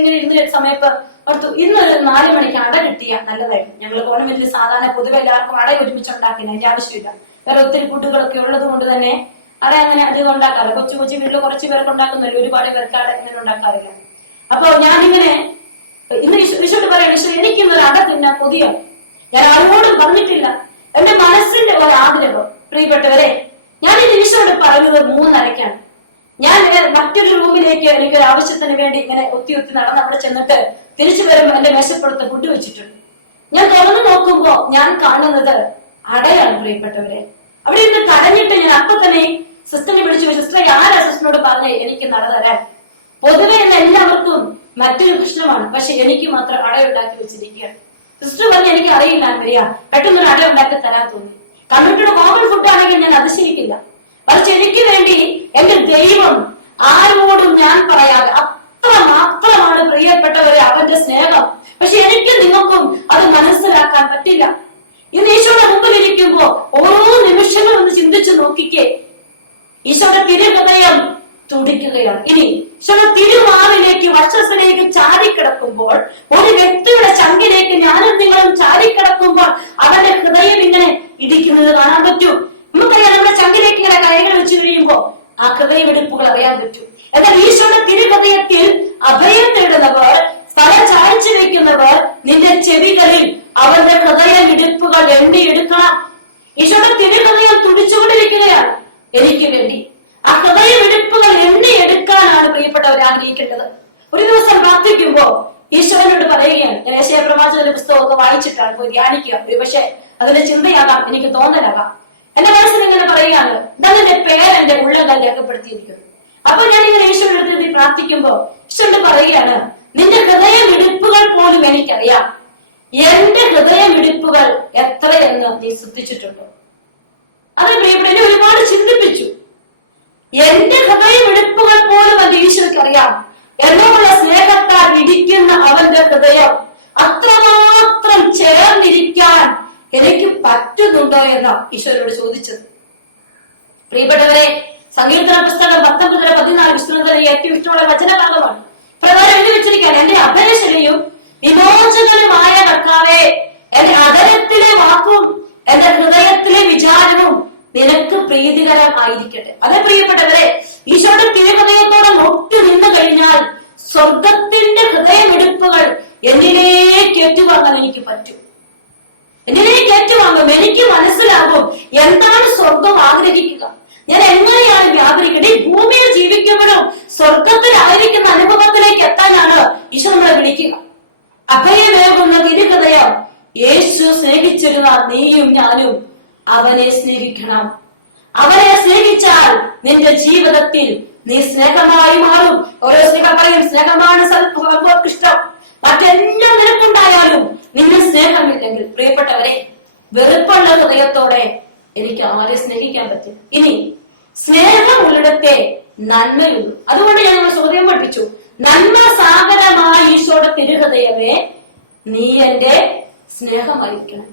ഇങ്ങനെ ഇരുന്ന സമയത്ത് ഓർത്തു, ഇന്നൊരു 4 മണിക്ക് അട കിട്ടിയ നല്ലതായിരുന്നു. ഞങ്ങൾ ഗവൺമെന്റിൽ സാധാരണ പൊതുവെ എല്ലാവർക്കും അട ഒരുമിച്ചുണ്ടാക്കില്ല, അതിന്റെ ആവശ്യമില്ല. വേറെ ഒത്തിരി ഫുഡുകളൊക്കെ ഉള്ളത് കൊണ്ട് തന്നെ അട അങ്ങനെ അധികം ഉണ്ടാക്കാറില്ല. കൊച്ചു കൊച്ചു വീട്ടിൽ കുറച്ച് പേർക്ക് ഉണ്ടാക്കുന്നില്ല, ഒരുപാട് പേർക്ക് അട ഇങ്ങനെ ഉണ്ടാക്കാറില്ല. അപ്പൊ ഞാനിങ്ങനെ ഇന്ന് വിഷുവിട്ട് പറയണം, വിഷു എനിക്കിന്നൊരു അട തിന്നാൻ കൊതിയാണ്. ഞാൻ ആരോടും പറഞ്ഞിട്ടില്ല, എന്റെ മനസ്സിന്റെ ഒരു ആഗ്രഹം. പ്രിയപ്പെട്ടവരെ, ഞാൻ ഈ നിമിഷോട് പറഞ്ഞത് 3:30-ക്കാണ്. ഞാൻ മറ്റൊരു റൂമിലേക്ക് എനിക്കൊരു ആവശ്യത്തിന് വേണ്ടി ഇങ്ങനെ ഒത്തി നടന്ന് അവിടെ ചെന്നിട്ട് തിരിച്ചു വരുമ്പോ എന്റെ മേശപ്പുറത്ത് ഫുഡ് വെച്ചിട്ടുണ്ട്. ഞാൻ തുറന്നു നോക്കുമ്പോ ഞാൻ കാണുന്നത് അടയാണ്. പ്രിയപ്പെട്ടവരെ, അവിടെ ഇരുന്ന് കടഞ്ഞിട്ട് ഞാൻ അപ്പൊ തന്നെ സിസ്റ്ററിനെ വിളിച്ചു, സിസ്റ്ററെ ആരാ സിസ്റ്ററിനോട് പറഞ്ഞേ എനിക്ക് നട തരാൻ? പൊതുവെ എല്ലാവർക്കും മറ്റൊരു പ്രശ്നമാണ്, പക്ഷെ എനിക്ക് മാത്രം അട ഉണ്ടാക്കി വെച്ചിരിക്കുകയാണ്. സിസ്റ്റർ പറഞ്ഞ് എനിക്ക് അറിയില്ല വരിക, പെട്ടെന്നൊരു അട ഉണ്ടാക്കി തരാൻ തോന്നി. കമ്പ്യൂട്ടറുടെ കോമൺ ഫുഡ് ആണെങ്കിൽ ഞാൻ അതിശയിക്കില്ല. പക്ഷെ എനിക്ക് വേണ്ടി എന്റെ ദൈവം ആരോടും ഞാൻ പറയാതെ അത്രമാത്രമാണ് പ്രിയപ്പെട്ടവരെ അവന്റെ സ്നേഹം. പക്ഷെ എനിക്കും നിങ്ങൾക്കും അത് മനസ്സിലാക്കാൻ പറ്റില്ല. ഇന്ന് ഈശോയുടെ മുമ്പിൽ ഇരിക്കുമ്പോ ഓരോ നിമിഷങ്ങളും ഒന്ന് ചിന്തിച്ചു നോക്കിക്കേ, ഈശോയുടെ തിരുഹൃദയം തുടിക്കുകയാണ്. ഇനി ഈശോയുടെ തിരുമാറിലേക്ക് വക്ഷസിലേക്ക് ചാരിക്കിടക്കുമ്പോൾ, ഒരു വ്യക്തിയുടെ ചങ്കിലേക്ക് ഞാനും നിങ്ങളും ചാരിക്കിടക്കുമ്പോൾ അവന്റെ ഹൃദയം ഇങ്ങനെ ഇടിക്കുന്നത് കാണാൻ പറ്റും. നമുക്കറിയാം, നമ്മുടെ ചങ്കിലേക്ക് ഇങ്ങനെ കൈകൾ വെച്ച് കഴിയുമ്പോ ആ ഹൃദയമിടിപ്പുകൾ അറിയാൻ പറ്റും. എന്നാൽ ഈശോയുടെ തിരുഹൃദയത്തിൽ അഭയം തേടുന്നവർ, സ്ഥലം ചായച്ചു വെക്കുന്നവർ, നിന്റെ ചെവികളിൽ അവന്റെ ഹൃദയമിടിപ്പുകൾ എണ്ണിയെടുക്കണം. ഈശോയുടെ തിരുഹൃദയം തുടിച്ചുകൊണ്ടിരിക്കുകയാണ് എനിക്ക് വേണ്ടി. ആ ഹൃദയമിടിപ്പുകൾ എണ്ണിയെടുക്കാനാണ് പ്രിയപ്പെട്ടവർ ആഗ്രഹിക്കേണ്ടത്. ഒരു ദിവസം പ്രാർത്ഥിക്കുമ്പോ ഈശോനോട് പറയുകയാണ്, ഞാൻ യെശയ്യാ പ്രവാചകന്റെ പുസ്തകമൊക്കെ വായിച്ചിട്ടാണ് പോയി ധ്യാനിക്കുക. ഒരു പക്ഷെ അതിന്റെ ചിന്തയാകാം, എനിക്ക് തോന്നലാകാം. എന്റെ മനസ്സിൽ ഇങ്ങനെ പറയുകയാണ്, നിന്റെ പേര് എന്റെ ഉള്ളകൾ രേഖപ്പെടുത്തിയിരിക്കുന്നു. അപ്പൊ ഞാൻ ഇങ്ങനെ ഈശോയുടെ അടുത്ത് പ്രാർത്ഥിക്കുമ്പോ ഈശോയോട് പറയുകയാണ്, നിന്റെ ഹൃദയമിടിപ്പുകൾ പോലും എനിക്കറിയാം. എന്റെ ഹൃദയമിടിപ്പുകൾ എത്രയെന്ന് നീ ശ്രദ്ധിച്ചിട്ടുണ്ടോ? അത് പ്രിയപ്പെട്ട ഒരുപാട് ചിന്തിപ്പിച്ചു. എന്റെ ഹൃദയമിടിപ്പുകൾ പോലും അത് ഈശോയ്ക്ക് അറിയാം. എന്നോടുള്ള സ്നേഹത്താൽ ഇടിക്കുന്ന അവന്റെ ഹൃദയം അത്രമാത്രം ചേർന്നിരിക്കാൻ എനിക്ക് പറ്റുന്നുണ്ടോ എന്നാ ഈശോയോട് ചോദിച്ചത്. പ്രിയപ്പെട്ടവരെ, സങ്കീർത്തന പുസ്തകം 19-14 വിഷ്ണുവിന്റെ ഏറ്റവും ഇഷ്ടമുള്ള വചനഭാഗമാണ്. പ്രകാരം എഴുതി വെച്ചിരിക്കാൻ, എന്റെ അഭയശിലയും വിമോചകനുമായ കർത്താവേ, എന്റെ അതരത്തിലെ വാക്കും എന്റെ ഹൃദയത്തിലെ വിചാരവും നിനക്ക് പ്രീതികരം ആയിരിക്കട്ടെ. അതേ പ്രിയപ്പെട്ടവരെ, ഈശോയുടെ തിരുഹൃദയത്തോടെ ഒട്ടി നിന്ന് കഴിഞ്ഞാൽ സ്വർഗത്തിന്റെ ഹൃദയമെടുപ്പുകൾ എന്നിലേക്ക് ഏറ്റുവാങ്ങാൻ എനിക്ക് പറ്റും. എന്നിലേക്ക് ഏറ്റുവാങ്ങും. എനിക്ക് മനസ്സിലാകും എന്താണ് സ്വർഗം ആഗ്രഹിക്കുക, ഞാൻ എങ്ങനെയാണ് ആഗ്രഹിക്കുന്നത്. ഈ ഭൂമിയിൽ ജീവിക്കുമ്പോഴും സ്വർഗത്തിലായിരിക്കുന്ന അനുഭവത്തിലേക്ക് എത്താനാണ് ഈശോ നമ്മളെ വിളിക്കുക. അഭയമേകുന്ന തിരുഹൃദയം യേശു സ്നേഹിച്ചിരുന്ന നീയും ഞാനും അവനെ സ്നേഹിക്കണം. അവനെ സ്നേഹിച്ചാൽ നിന്റെ ജീവിതത്തിൽ നീ സ്നേഹമായി മാറും. ഓരോ സ്നേഹം പറയും, സ്നേഹമാണ് സർവോത്കൃഷ്ടം. മറ്റെല്ലാം നിനക്കുണ്ടായാലും നിന്നെ സ്നേഹമില്ലെങ്കിൽ പ്രിയപ്പെട്ടവരെ, വെറുപ്പുള്ള ഹൃദയത്തോടെ എനിക്ക് ആരെ സ്നേഹിക്കാൻ പറ്റും? ഇനി സ്നേഹമുള്ളിടത്തെ നന്മയുള്ളൂ. അതുകൊണ്ട് ഞാൻ നിങ്ങൾ ചോദ്യം പഠിപ്പിച്ചു, നന്മ സാഗരമായ ഈശോയുടെ തിരുഹൃദയമേ നീ എന്റെ സ്നേഹമായിരിക്കണം.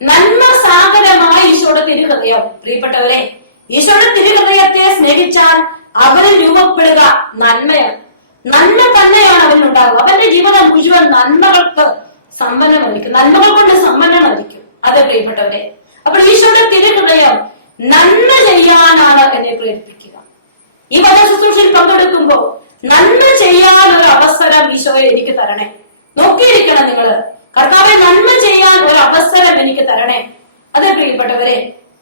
നന്മ സാഗരമായ ഈശോയുടെ തിരുഹൃദയം. പ്രിയപ്പെട്ടവരെ, ഈശോയുടെ തിരുഹൃദയത്തെ സ്നേഹിച്ചാൽ അവന് രൂപപ്പെടുക നന്മയാണ്. നന്മ തന്നെയാണ് അവനുണ്ടാവുക. അവന്റെ ജീവിതം മുഴുവൻ നന്മകൾക്ക് സമ്പന്നമായിരിക്കും, നന്മകൾ കൊണ്ട് സമ്പന്നമായിരിക്കും. അതെ പ്രിയപ്പെട്ടവരെ, അപ്പോൾ ഈശോയുടെ തിരുഹൃദയം നന്മ ചെയ്യാനാണ് എന്നെ പ്രേരിപ്പിക്കുക. ഈ വചന ശുശ്രൂഷയിൽ പങ്കെടുക്കുമ്പോ നന്മ ചെയ്യാൻ ഒരു അവസരം ഈശോയെ എനിക്ക് തരണേ. നോക്കിയിരിക്കണം നിങ്ങള്, കർത്താവെ നന്മ ചെയ്യാൻ ഒരു അവസരം എനിക്ക് തരണേ. അതെ പ്രിയപ്പെട്ടവരെ,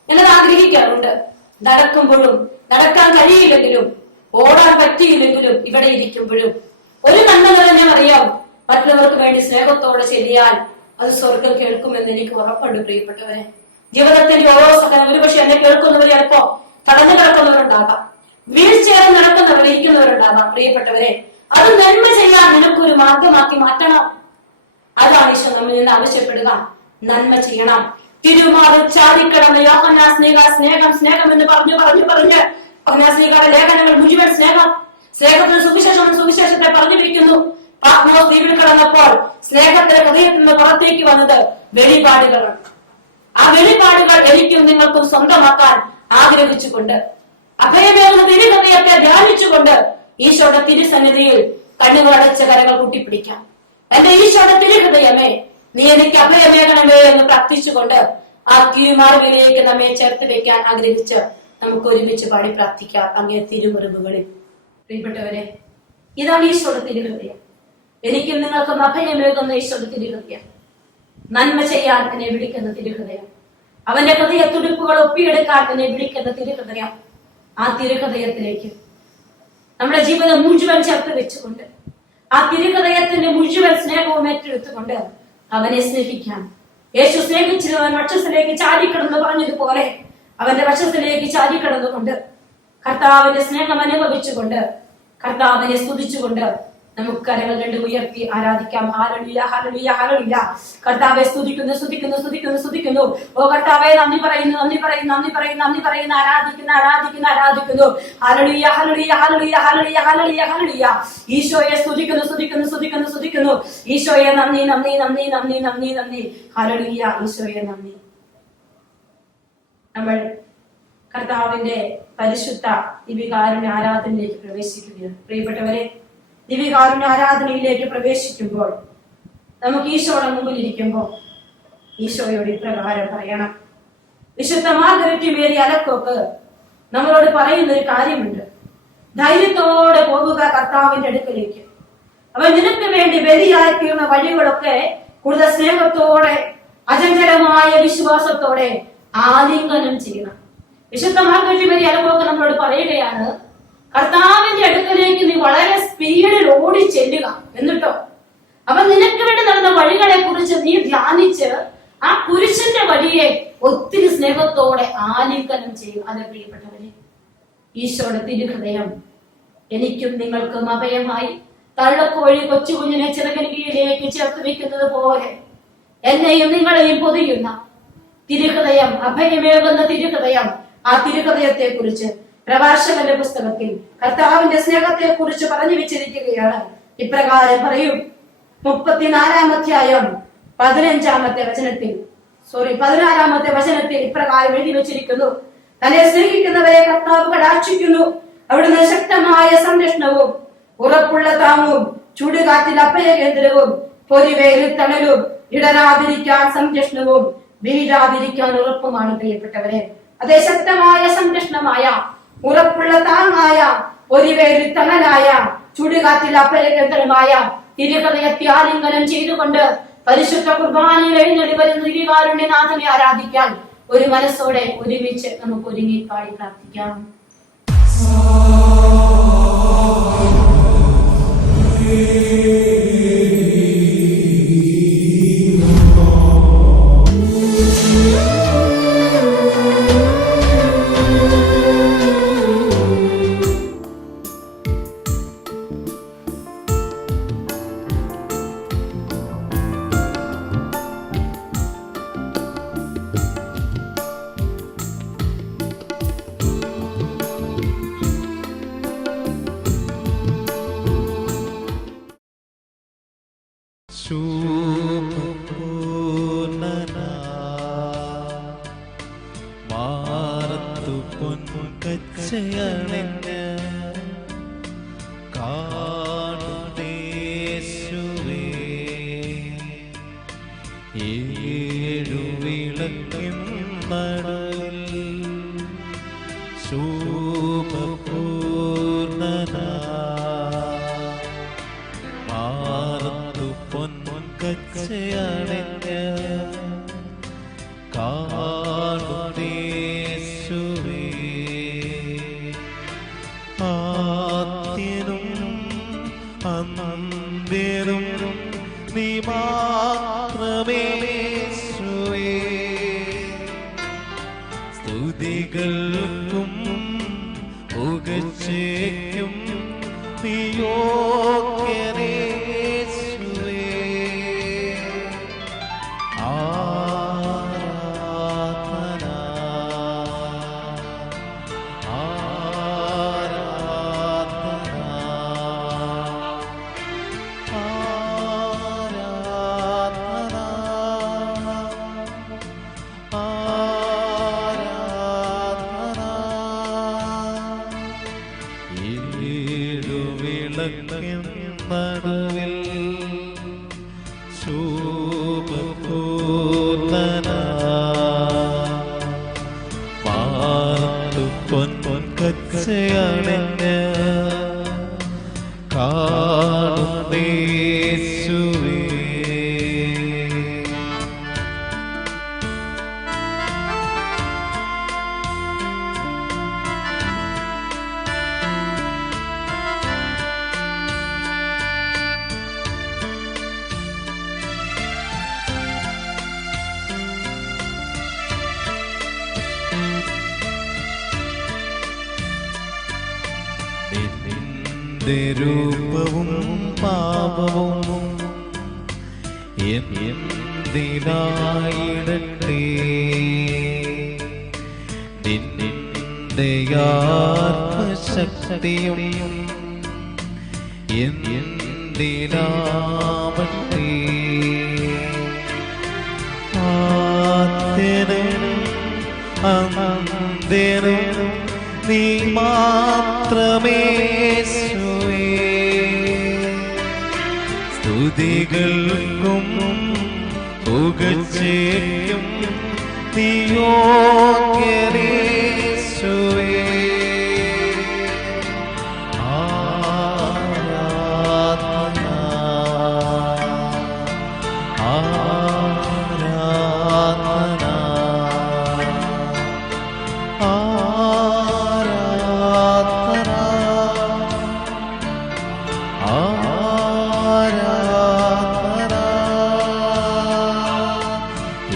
ഞാനത് ആഗ്രഹിക്കാറുണ്ട്. നടക്കുമ്പോഴും നടക്കാൻ കഴിയില്ലെങ്കിലും ഓടാൻ പറ്റിയില്ലെങ്കിലും ഇവിടെ ഇരിക്കുമ്പോഴും ഒരു നന്മ തന്നെ അറിയാം, മറ്റുള്ളവർക്ക് വേണ്ടി സ്നേഹത്തോടെ ചെല്ലിയാൽ അത് സ്വർഗം കേൾക്കുമെന്ന് എനിക്ക് ഉറപ്പുണ്ട്. പ്രിയപ്പെട്ടവരെ, ജീവിതത്തിന്റെ ഓരോ സഹനം ഒരുപക്ഷെ എന്നെ കേൾക്കുന്നവരെ അല്പം തടഞ്ഞു കിടക്കുന്നവരുണ്ടാകാം, വീൽ ചെയർ നടക്കുന്നവർ ഇരിക്കുന്നവരുണ്ടാകാം. പ്രിയപ്പെട്ടവരെ, അത് നന്മ ചെയ്യാൻ നിനക്കൊരു മാർഗമാക്കി മാറ്റണം. അതാണ് ഈശോ നമ്മിൽ നിന്ന് ആവശ്യപ്പെടുക. നന്മ ചെയ്യണം. തിരുമാറിൽ ചാടിക്കടന്ന് യോഹന്നാ സ്നേഹ സ്നേഹം സ്നേഹം എന്ന് പറഞ്ഞു യോഹന്നാസ്ലീഹയുടെ ലേഖനങ്ങൾ മുഴുവൻ സ്നേഹം, സ്നേഹത്തിന് സുവിശേഷത്തെ പറഞ്ഞു വയ്ക്കുന്നു. പാത്മോസ് ദ്വീപിൽ കിടന്നപ്പോൾ സ്നേഹത്തിന്റെ ഹൃദയത്തിൽ നിന്ന് പുറത്തേക്ക് വന്നത് വെളിപാടുകളാണ്. ആ വെളിപാടുകൾ എനിക്കും നിങ്ങൾക്കും സ്വന്തമാക്കാൻ ആഗ്രഹിച്ചുകൊണ്ട്, അഭയമേകുന്ന തിരുഹൃദയത്തെ ധ്യാനിച്ചുകൊണ്ട് ഈശോയുടെ തിരുസന്നിധിയിൽ കണ്ണുകളടച്ച കരങ്ങൾ കൂട്ടിപ്പിടിക്കാം. എന്റെ ഈശോയുടെ തിരുഹൃദയമേ, നീ എനിക്ക് അഭയമേകണമേ എന്ന് പ്രാർത്ഥിച്ചുകൊണ്ട് ആ തിരുമാർവിലേക്ക് നമ്മെ ചേർത്ത് വെക്കാൻ ആഗ്രഹിച്ച് നമുക്ക് ഒരുമിച്ച് പാടി പ്രാർത്ഥിക്കാം അങ്ങേ തിരുമുറിവുകളിൽ. പ്രിയപ്പെട്ടവരെ, ഇതാണ് ഈശോയുടെ തിരുഹൃദയം. എനിക്കും നിങ്ങൾക്കും അഭയമേകുന്ന ഈശോയുടെ തിരുഹൃദയം, നന്മ ചെയ്യാൻ എന്നെ വിളിക്കുന്ന തിരുഹൃദയം, അവന്റെ ഹൃദയ തുടിപ്പുകൾ ഒപ്പിയെടുക്കാൻ എന്നെ വിളിക്കുന്ന തിരുഹൃദയം. ആ തിരുഹൃദയത്തിലേക്ക് നമ്മുടെ ജീവിതം മുഴുവൻ ചേർത്ത് വെച്ചുകൊണ്ട് ആ തിരുഹൃദയത്തിന്റെ മുഴുവൻ സ്നേഹവും ഏറ്റെടുത്തുകൊണ്ട് അവനെ സ്നേഹിക്കാം. യേശു സ്നേഹിച്ചിരുന്നവൻ വക്ഷത്തിലേക്ക് ചാടിക്കിടന്ന് പറഞ്ഞതുപോലെ അവന്റെ വശത്തിലേക്ക് ചാടിക്കിടന്നുകൊണ്ട് കർത്താവിന്റെ സ്നേഹം അനുഭവിച്ചുകൊണ്ട് കർത്താവിനെ സ്തുതിച്ചുകൊണ്ട് നമുക്ക് കരങ്ങൾ രണ്ടും ഉയർത്തി ആരാധിക്കാം. Hallelujah hallelujah hallelujah. കർത്താവെ സ്തുതിക്കുന്നു സ്തുതിക്കുന്നു സ്തുതിക്കുന്നു സ്തുതിക്കുന്നു. ഓ കർത്താവെ നന്ദി പറയുന്നു നന്ദി പറയുന്നു നന്ദി പറയുന്നു നന്ദി പറയുന്നു ആരാധിക്കുന്നു ആരാധിക്കുന്നു ആരാധിക്കുന്നു. Hallelujah hallelujah hallelujah hallelujah hallelujah hallelujah. ഈശോയെ സ്തുതിക്കുന്നു സ്തുതിക്കുന്നു സ്തുതിക്കുന്നു സ്തുതിക്കുന്നു. ഈശോയെ നന്ദി നന്ദി നന്ദി നന്ദി നന്ദി നന്ദി. ഹല്ലേലൂയ. ഈശോയെ നന്ദി. നമ്മൾ കർത്താവിന്റെ പരിശുദ്ധ ദിവ്യകാരുണ്യ ആരാധനയിലേക്ക് പ്രവേശിക്കുകയാണ്. പ്രിയപ്പെട്ടവരെ, ദിവ്യകാരുണ്യ ആരാധനയിലേക്ക് പ്രവേശിക്കുമ്പോൾ നമുക്ക് ഈശോയുടെ മുമ്പിൽ ഇരിക്കുമ്പോൾ ഈശോയോട് ഇപ്രകാരം പറയണം. വിശുദ്ധ മാർഗരറ്റ് മേരി അലക്കോക്ക് നമ്മളോട് പറയുന്ന ഒരു കാര്യമുണ്ട്. ധൈര്യത്തോടെ പോവുക കർത്താവിന്റെ അടുക്കലേക്ക്. അവൻ നിനക്ക് വേണ്ടി ബലിയായി തീർന്ന വഴികളൊക്കെ കൂടുതൽ സ്നേഹത്തോടെ അചഞ്ചലമായ വിശ്വാസത്തോടെ ആലിംഗനം ചെയ്യണം. വിശുദ്ധ മാർഗരറ്റ് മേരി അലക്കോക്ക് നമ്മളോട് പറയുകയാണ്, കർത്താവിന്റെ അടുക്കലേക്ക് നീ വളരെ സ്പീഡിൽ ഓടി ചെല്ലുക. എന്നിട്ടോ അവൻ നിനക്ക് വേണ്ടി നടന്ന വഴികളെ കുറിച്ച് നീ ധ്യാനിച്ച് ആ പുരുഷന്റെ വഴിയെ ഒത്തിരി സ്നേഹത്തോടെ ആലിംഗനം ചെയ്യുക. അതെ പ്രിയപ്പെട്ടവരെ, ഈശോയുടെ തിരുഹൃദയം എനിക്കും നിങ്ങൾക്കും അഭയമായി തള്ളക്കോഴി കൊച്ചുകുഞ്ഞിനെ ചിറകിന് കീഴിലേക്ക് ചേർത്ത് വെക്കുന്നത് പോലെ എന്നെയും നിങ്ങളെയും പൊതിയുന്ന തിരുഹൃദയം, അഭയമേകുന്ന തിരുഹൃദയം, ആ തിരുഹൃദയത്തെ കുറിച്ച് പ്രഭാഷകന്റെ പുസ്തകത്തിൽ കർത്താവിന്റെ സ്നേഹത്തെ കുറിച്ച് പറഞ്ഞു വെച്ചിരിക്കുകയാണ്. ഇപ്രകാരം പറയും. 34-ാം അധ്യായം 16-ാമത്തെ വചനത്തിൽ ഇപ്രകാരം എഴുതി വെച്ചിരിക്കുന്നു. തന്നെ സ്നേഹിക്കുന്നവരെ കർത്താവ് കടാക്ഷിക്കുന്നു. അവിടുന്ന് ശക്തമായ സംരക്ഷണവും ഉറപ്പുള്ള താങ്ങും ചൂടുകാറ്റിൽ അഭയകേന്ദ്രവും പൊരിവേലിൽ തണലും ഇടരാതിരിക്കാൻ സംരക്ഷണവും വീഴാതിരിക്കാൻ ഉറപ്പുമാണ്. പ്രിയപ്പെട്ടവരെ, അതേ ശക്തമായ സംരക്ഷണമായ ഉറപ്പുള്ള താങ്ങായ പൊരിവേലിൽ തണലായ ചുടുകാറ്റിൽ അഭയകേന്ദ്രമായ തിരുഹൃദയത്തെ ആലിംഗനം ചെയ്തുകൊണ്ട് പരിശുദ്ധ കുർബാനയിൽ എഴുന്നള്ളി വരുന്ന ദിവ്യകാരുണ്യനാഥനെ ആരാധിക്കാൻ ഒരു മനസ്സോടെ ഒരുമിച്ച് നമുക്ക് ഒരുങ്ങി പാടി പ്രാർത്ഥിക്കാം. ശൂപൂർണനാ മാറത്തു പൊൻകച്ചയണിഞ്ഞ് കാണുന്നേശുവേ ഏഴു വിളക്കിൻ നടുവിൽ ശൂപൂർണനാ മാറത്തു പൊൻകച്ചയണിഞ്ഞ് കാണുന്നേശുവേ ആദ്യനും അന്ത്യനും നീ മാത്രമേശുവേ സ്തുതികൾക്കും പുകഴ്ചയ്ക്കും നീ യോഗ്യനേശുവേ ആരാധന ആരാധന ആരാധന ആരാധന ഏഴു വിളക്കിൻ നടുവിൽ ശൂപൂർണനാ മാറത്തു പൊൻകച്ചയണിഞ്ഞ് കാണുന്നേശുവേ നിന്റെ രൂപവും പാപവും എന്തിനായിടട്ടെ നിന്റെ ആത്മശക്തിയും എന്തിനാവട്ടെ ആദ്യനും അന്ത്യനും നീ മാത്രമേശുവേ സ്തുതികൾക്കും പുകഴ്ചയ്ക്കും നീ യോഗ്യനേശുവേ ആരാധന ആരാധന ആരാധന ആരാധന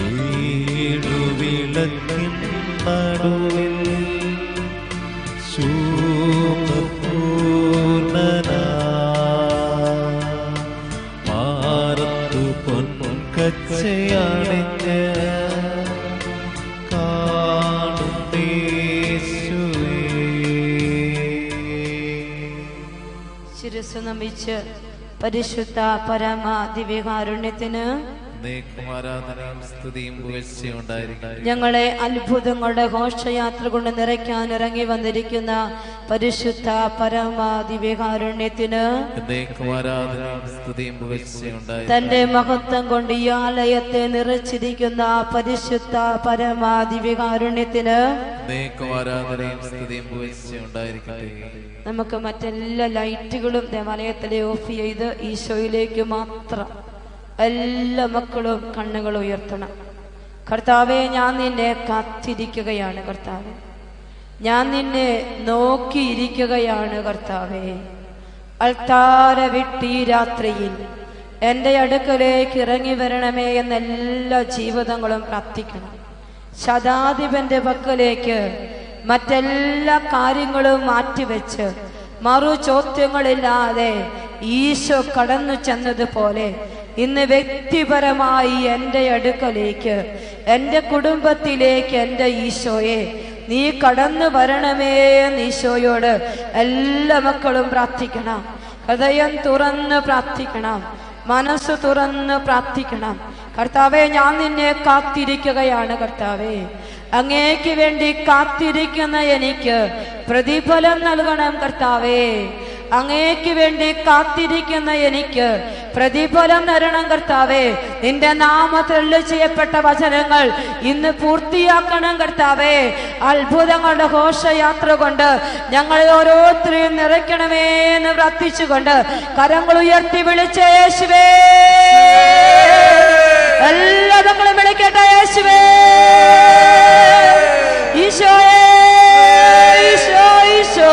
ഏഴു വിളക്കിൻ നടുവിൽ ശൂപൂർണനാ മാറത്തു പൊൻകച്ചയണിഞ്ഞ് ശിരസ്സു നമിച്ച് പരിശുദ്ധ പരമ ദിവ്യകാരുണ്യത്തിന് ഞങ്ങളെ അത്ഭുതങ്ങളുടെ ഘോഷയാത്ര കൊണ്ട് നിറയ്ക്കാൻ ഇറങ്ങി വന്നിരിക്കുന്ന പരിശുദ്ധ പരമ ദിവ്യകാരുണ്യത്തിന് തന്റെ മഹത്വം കൊണ്ട് ഈ ആലയത്തെ നിറച്ചിരിക്കുന്ന പരിശുദ്ധ പരമ ദിവ്യകാരുണ്യത്തിന് നമുക്ക് മറ്റെല്ലാ ലൈറ്റുകളും ദേവാലയത്തിലെ ഓഫ് ചെയ്ത് ഈശോയിലേക്ക് മാത്രം എല്ലാ മക്കളും കണ്ണുകൾ ഉയർത്തണം. കർത്താവെ, ഞാൻ നിന്നെ കാത്തിരിക്കുകയാണ് കർത്താവെ, ഞാൻ നിന്നെ നോക്കിയിരിക്കുകയാണ് കർത്താവെ. അൾത്താര വിട്ടി രാത്രിയിൽ എൻ്റെ അടുക്കലേക്ക് ഇറങ്ങി വരണമേ എന്നെല്ലാ ജീവിതങ്ങളും പ്രാർത്ഥിക്കണം. ശതാധിപന്റെ പക്കലേക്ക് മറ്റെല്ലാ കാര്യങ്ങളും മാറ്റിവെച്ച് മറു ചോദ്യങ്ങളില്ലാതെ ഈശോ കടന്നു ചെന്നതുപോലെ ഇന്ന് വ്യക്തിപരമായി എൻ്റെ അടുക്കലേക്ക്, എൻ്റെ കുടുംബത്തിലേക്ക് എൻ്റെ ഈശോയെ നീ കടന്നു വരണമേ എന്ന് ഈശോയോട് എല്ലാ മക്കളും പ്രാർത്ഥിക്കണം. ഹൃദയം തുറന്ന് പ്രാർത്ഥിക്കണം. മനസ്സ് തുറന്ന് പ്രാർത്ഥിക്കണം. കർത്താവെ, ഞാൻ നിന്നെ കാത്തിരിക്കുകയാണ്. കർത്താവെ, അങ്ങേക്ക് വേണ്ടി കാത്തിരിക്കുന്ന എനിക്ക് പ്രതിഫലം നൽകണം. കർത്താവേ, അങ്ങേക്ക് വേണ്ടി കാത്തിരിക്കുന്ന എനിക്ക് പ്രതിഫലം തരണം. കർത്താവേ, നിന്റെ നാമത്തിൽ ചെയ്യപ്പെട്ട വചനങ്ങൾ ഇന്ന് പൂർത്തിയാക്കണം. കർത്താവേ, അത്ഭുതങ്ങളുടെ ഘോഷയാത്ര കൊണ്ട് ഞങ്ങളെ ഓരോരുത്തരെയും നിറയ്ക്കണമേ എന്ന് പ്രാർത്ഥിച്ചുകൊണ്ട് കരങ്ങൾ ഉയർത്തി വിളിച്ച യേശുവേ, എല്ലാ തങ്ങളും വിളിക്കട്ടെ. യേശുവേ, ഈശോയേ, ഈശോ, ഈശോ,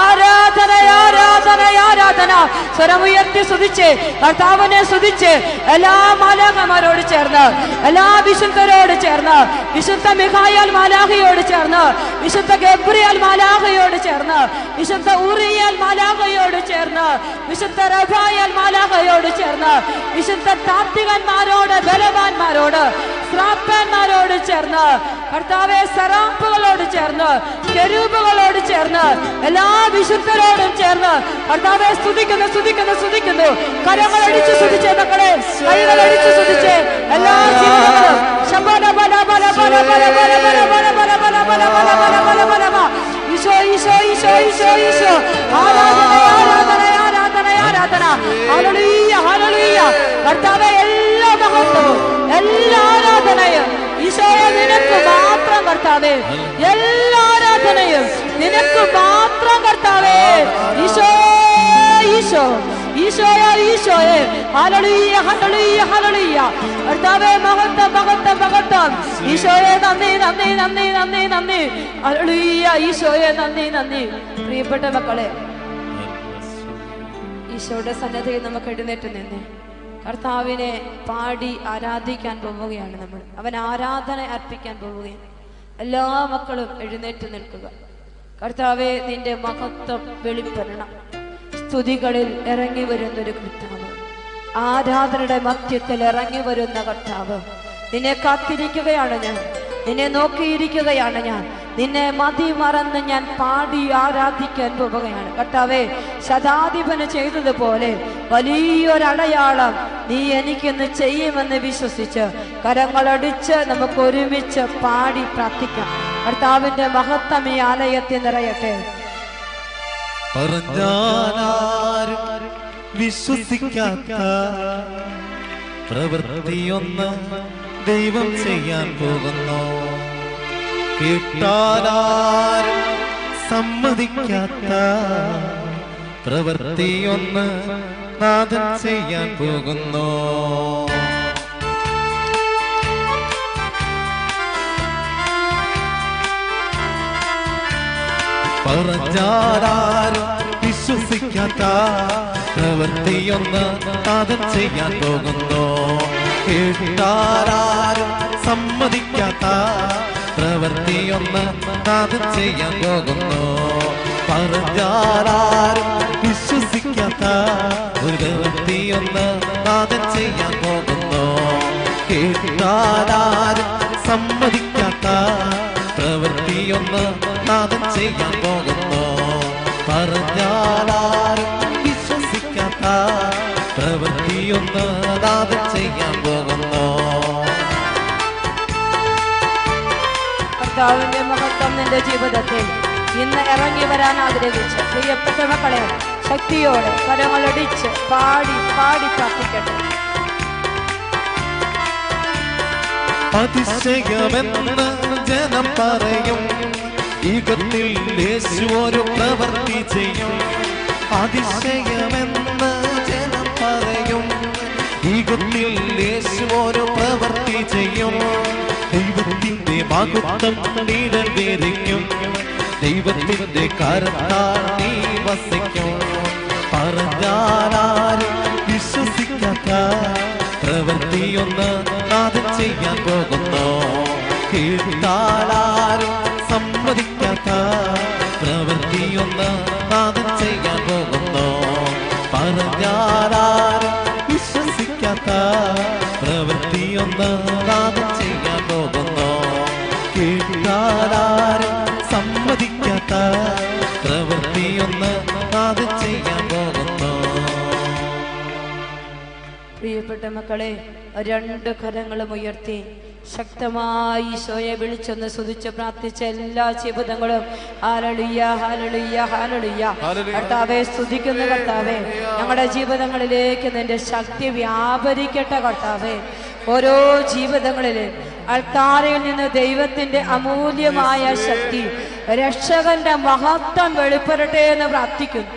ആരാധന, ആരാധന, ആരാധന. സ്വരമുയർത്തി സ്തുതിച്ച് കർത്താവിനെ സ്തുതിച്ച് എല്ലാ മാലാഖമാരോട് ചേർന്ന്, എല്ലാ വിശുദ്ധരോട് ചേർന്ന്, വിശുദ്ധ മിഖായേൽ മാലാഖയോട് ചേർന്ന്, വിശുദ്ധ ഗബ്രിയേൽ മാലാഖയോട് ചേർന്ന്, വിശുദ്ധ ഊറിയേൽ മാലാഖയോട് ചേർന്ന്, വിശുദ്ധ റഫായേൽ മാലാഖയോട് ചേർന്ന്, വിശുദ്ധ താത്വികന്മാരോട്, ബലവാന്മാരോട്, ശ്രാപ്പന്മാരോട് ചേർന്ന്, കർത്താവെ, സറാപ്പുകളോട് ചേർന്ന്, കെരൂബുകളോട് ചേർന്ന്, എല്ലാ വിശുദ്ധരോടും ചേർന്ന് കർത്താവെ സ്തുതിക്കുന്നു, സ്തുതിക്കുന്നു, സ്തുതിക്കുന്നു. കരങ്ങളടിച്ച് സ്തുതിച്ചേ മക്കളെ, കൈകളടിച്ച് സ്തുതിച്ചേ എല്ലാ ജീവിതങ്ങളും. ഈശോ, ഈശോ, ഈശോ, ഈശോ, ഈശോ, ആരാധന, ആരാധന, ആരാധന, ആരാധന. Hallelujah, hallelujah. കർത്താവെ, എല്ലാ മഹത്വവും എല്ലാ ആരാധനയും ഈശോയെ നിനക്ക് മാത്രം. കർത്താവേ, എല്ലാ ആരാധനയും നിനക്ക് മാത്രം. കർത്താവേ, ഈശോ, ഈശോ, ഈശോയെ, ഈശോയെ, ഹല്ലേലൂയ, ഹല്ലേലൂയ, ഹല്ലേലൂയ. കർത്താവേ, മഹത്വം, മഹത്വം, മഹത്വം. ഈശോയെ നന്ദി, നന്ദി, നന്ദി, നന്ദി, നന്ദി. ഹല്ലേലൂയ, ഈശോയെ നന്ദി, നന്ദി. പ്രിയപ്പെട്ട മക്കളെ, ഈശോയുടെ സന്നിധിയിൽ നമുക്ക് എഴുന്നേറ്റ് നിന്ന് കർത്താവിനെ പാടി ആരാധിക്കാൻ പോവുകയാണ്. നമ്മൾ അവൻ ആരാധന അർപ്പിക്കാൻ പോവുകയാണ്. എല്ലാ മക്കളും എഴുന്നേറ്റ് നിൽക്കുക. കർത്താവെ, നിന്റെ മഹത്വം വെളിപ്പെടണം. സ്തുതികളിൽ ഇറങ്ങി വരുന്നൊരു കർത്താവ്, ആരാധനയുടെ മധ്യത്തിൽ ഇറങ്ങി വരുന്ന കർത്താവ്, നിന്നെ കാത്തിരിക്കുകയാണ് ഞാൻ, നിന്നെ നോക്കിയിരിക്കുകയാണ് ഞാൻ, നിന്നെ മതി മറന്ന് ഞാൻ പാടി ആരാധിക്കാൻ പോവുകയാണ്. കർത്താവേ, ശതാധിപന് ചെയ്തതുപോലെ വലിയൊരടയാളം നീ എനിക്കിന്ന് ചെയ്യുമെന്ന് വിശ്വസിച്ച് കരങ്ങളടിച്ച് നമുക്ക് ഒരുമിച്ച് പാടി പ്രാർത്ഥിക്കാം. കർത്താവിന്റെ മഹത്വം ഈ ആലയത്തിൽ നിറയട്ടെ. പറഞ്ഞാലും വിശ്വസിക്കാത്ത പ്രവൃത്തിയൊന്ന് ദൈവം ചെയ്യാൻ പോകുന്നു. കേട്ടാലും സമ്മതിക്കാത്ത പ്രവൃത്തിയൊന്ന് നാഥൻ ചെയ്യാൻ പോകുന്നു. പറഞ്ഞാലും വിശ്വസിക്കാത്ത പ്രവൃത്തിയൊന്ന് നാഥൻ ചെയ്യാൻ പോകുന്നു. കേട്ടാലും സമ്മതിക്കാത്ത പ്രവൃത്തിയൊന്ന് നാഥൻ ചെയ്യാൻ പോകുന്നു. പറഞ്ഞാലും വിശ്വസിക്കാത്ത ഒരു പ്രവൃത്തിയൊന്ന് നാഥൻ ചെയ്യാൻ പോകുന്നു. കേട്ടാലും സമ്മതിക്കാത്ത പ്രവൃത്തിയൊന്ന് നാഥൻ ചെയ്യാൻ പോകുന്നു. പറഞ്ഞാലും വിശ്വസിക്കാത്ത പ്രവൃത്തിയൊന്ന് നാഥൻ ചെയ്യാൻ പോകുന്നു. കർത്താവിന്റെ മഹത്വം നിന്റെ ജീവിതത്തിൽ ഇന്ന് ഇറങ്ങി വരാൻ ആഗ്രഹിച്ച് പ്രിയപ്പെട്ട മക്കളെ, ശക്തിയോടെ കരങ്ങളടിച്ച് പാടി പാടി പ്രാർത്ഥിക്കട്ടെ. അതിശയമെന്ന് ജനം പറയും, യുഗത്തിൽ യേശു ഒരു പ്രവൃത്തി ചെയ്യും. അതിശയമെന്ന് ജനം പറയും, യുഗത്തിൽ യേശു ഒരു പ്രവൃത്തി ചെയ്യും. ദൈവത്തിന്റെ മഹത്വം നിറവേറിക്കും, ദൈവത്തിന്റെ കരത്താൽ നീ വസിക്കും. പറഞ്ഞാലും വിശ്വസിക്കാത്ത പ്രവൃത്തിയൊന്ന് നാഥൻ ചെയ്യാൻ പോകുന്നു. കേട്ടാലും സമ്മതിക്കാത്ത പ്രവൃത്തിയൊന്ന് നാഥൻ ചെയ്യാൻ പോകുന്നു. പറഞ്ഞാലും വിശ്വസിക്കാത്ത പ്രവൃത്തിയൊന്ന് നാഥൻ ചെയ്യാൻ പോകുന്നു. കേട്ടാലും സമ്മതിക്കാത്ത പ്രവൃത്തിയൊന്ന് നാഥൻ ചെയ്യാൻ പോകുന്നു. പ്രിയപ്പെട്ട മക്കളെ, രണ്ട് കരങ്ങളും ഉയർത്തി ശക്തമായി ഈശോയെ വിളിച്ചൊന്ന് സ്തുതിച്ച് പ്രാർത്ഥിച്ച എല്ലാ ജീവിതങ്ങളും ഹല്ലേലൂയ ഹല്ലേലൂയ ഹല്ലേലൂയ. കർത്താവേ, സ്തുതിക്കുന്ന കർത്താവേ, ഞങ്ങളുടെ ജീവിതങ്ങളിലേക്ക് നിന്റെ ശക്തി വ്യാപരിക്കട്ടെ കർത്താവേ. ഓരോ ജീവിതങ്ങളിലും അൾത്താരയിൽ നിന്ന് ദൈവത്തിന്റെ അമൂല്യമായ ശക്തി, രക്ഷകന്റെ മഹത്വം വെളിപ്പെടട്ടെ എന്ന് പ്രാർത്ഥിക്കുന്നു.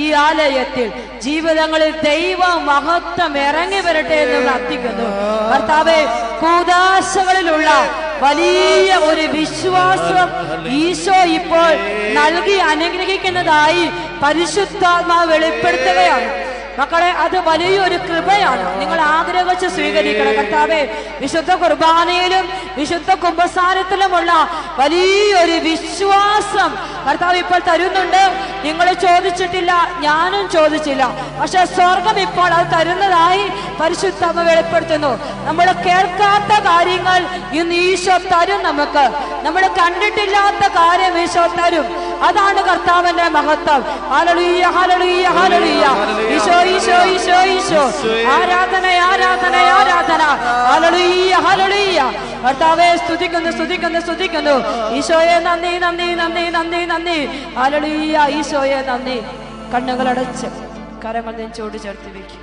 ഈ ആലയത്തിൽ ജീവിതങ്ങളിൽ ദൈവ മഹത്വം ഇറങ്ങി വരട്ടെ എന്ന് പ്രാർത്ഥിക്കുന്നു. കർത്താവേ, കൂദാശകളിലുള്ള വലിയ ഒരു വിശ്വാസം ഈശോ ഇപ്പോൾ നൽകി അനുഗ്രഹിക്കുന്നതായി പരിശുദ്ധാത്മാവ് വെളിപ്പെടുത്തുകയാണ്. മക്കളെ, അത് വലിയൊരു കൃപയാണ്. നിങ്ങൾ ആഗ്രഹിച്ച് സ്വീകരിക്കണം. കർത്താവേ, വിശുദ്ധ കുർബാനയിലും വിശുദ്ധ കുമ്പസാരത്തിലുമുള്ള വലിയൊരു വിശ്വാസം കർത്താവ് ഇപ്പോൾ തരുന്നുണ്ട്. നിങ്ങൾ ചോദിച്ചിട്ടില്ല, ഞാനും ചോദിച്ചില്ല, പക്ഷെ സ്വർഗം ഇപ്പോൾ അത് തരുന്നതായി പരിശുദ്ധാത്മ വെളിപ്പെടുത്തുന്നു. നമ്മൾ കേൾക്കാത്ത കാര്യങ്ങൾ ഇന്ന് ഈശോ തരും. നമ്മൾ കണ്ടിട്ടില്ലാത്ത കാര്യം ഈശോ തരും. അതാണ് കർത്താവിന്റെ മഹത്വം. Hallelujah hallelujah hallelujah. Eesho Eesho Eesho Eesho. ആരാധന ആരാധന ആരാധന. Hallelujah hallelujah. കർത്താവേ, സ്തുതിക്കുന്നു സ്തുതിക്കുന്നു സ്തുതിക്കുന്നു. ഈശോയെ നന്ദി നന്ദി നന്ദി നന്ദി നന്ദി. ഹല്ലേലൂയ. ഈശോയെ നന്ദി. കണ്ണുകളടച്ച് കരങ്ങൾ നെഞ്ചോട് ചേർത്ത് വെക്കും.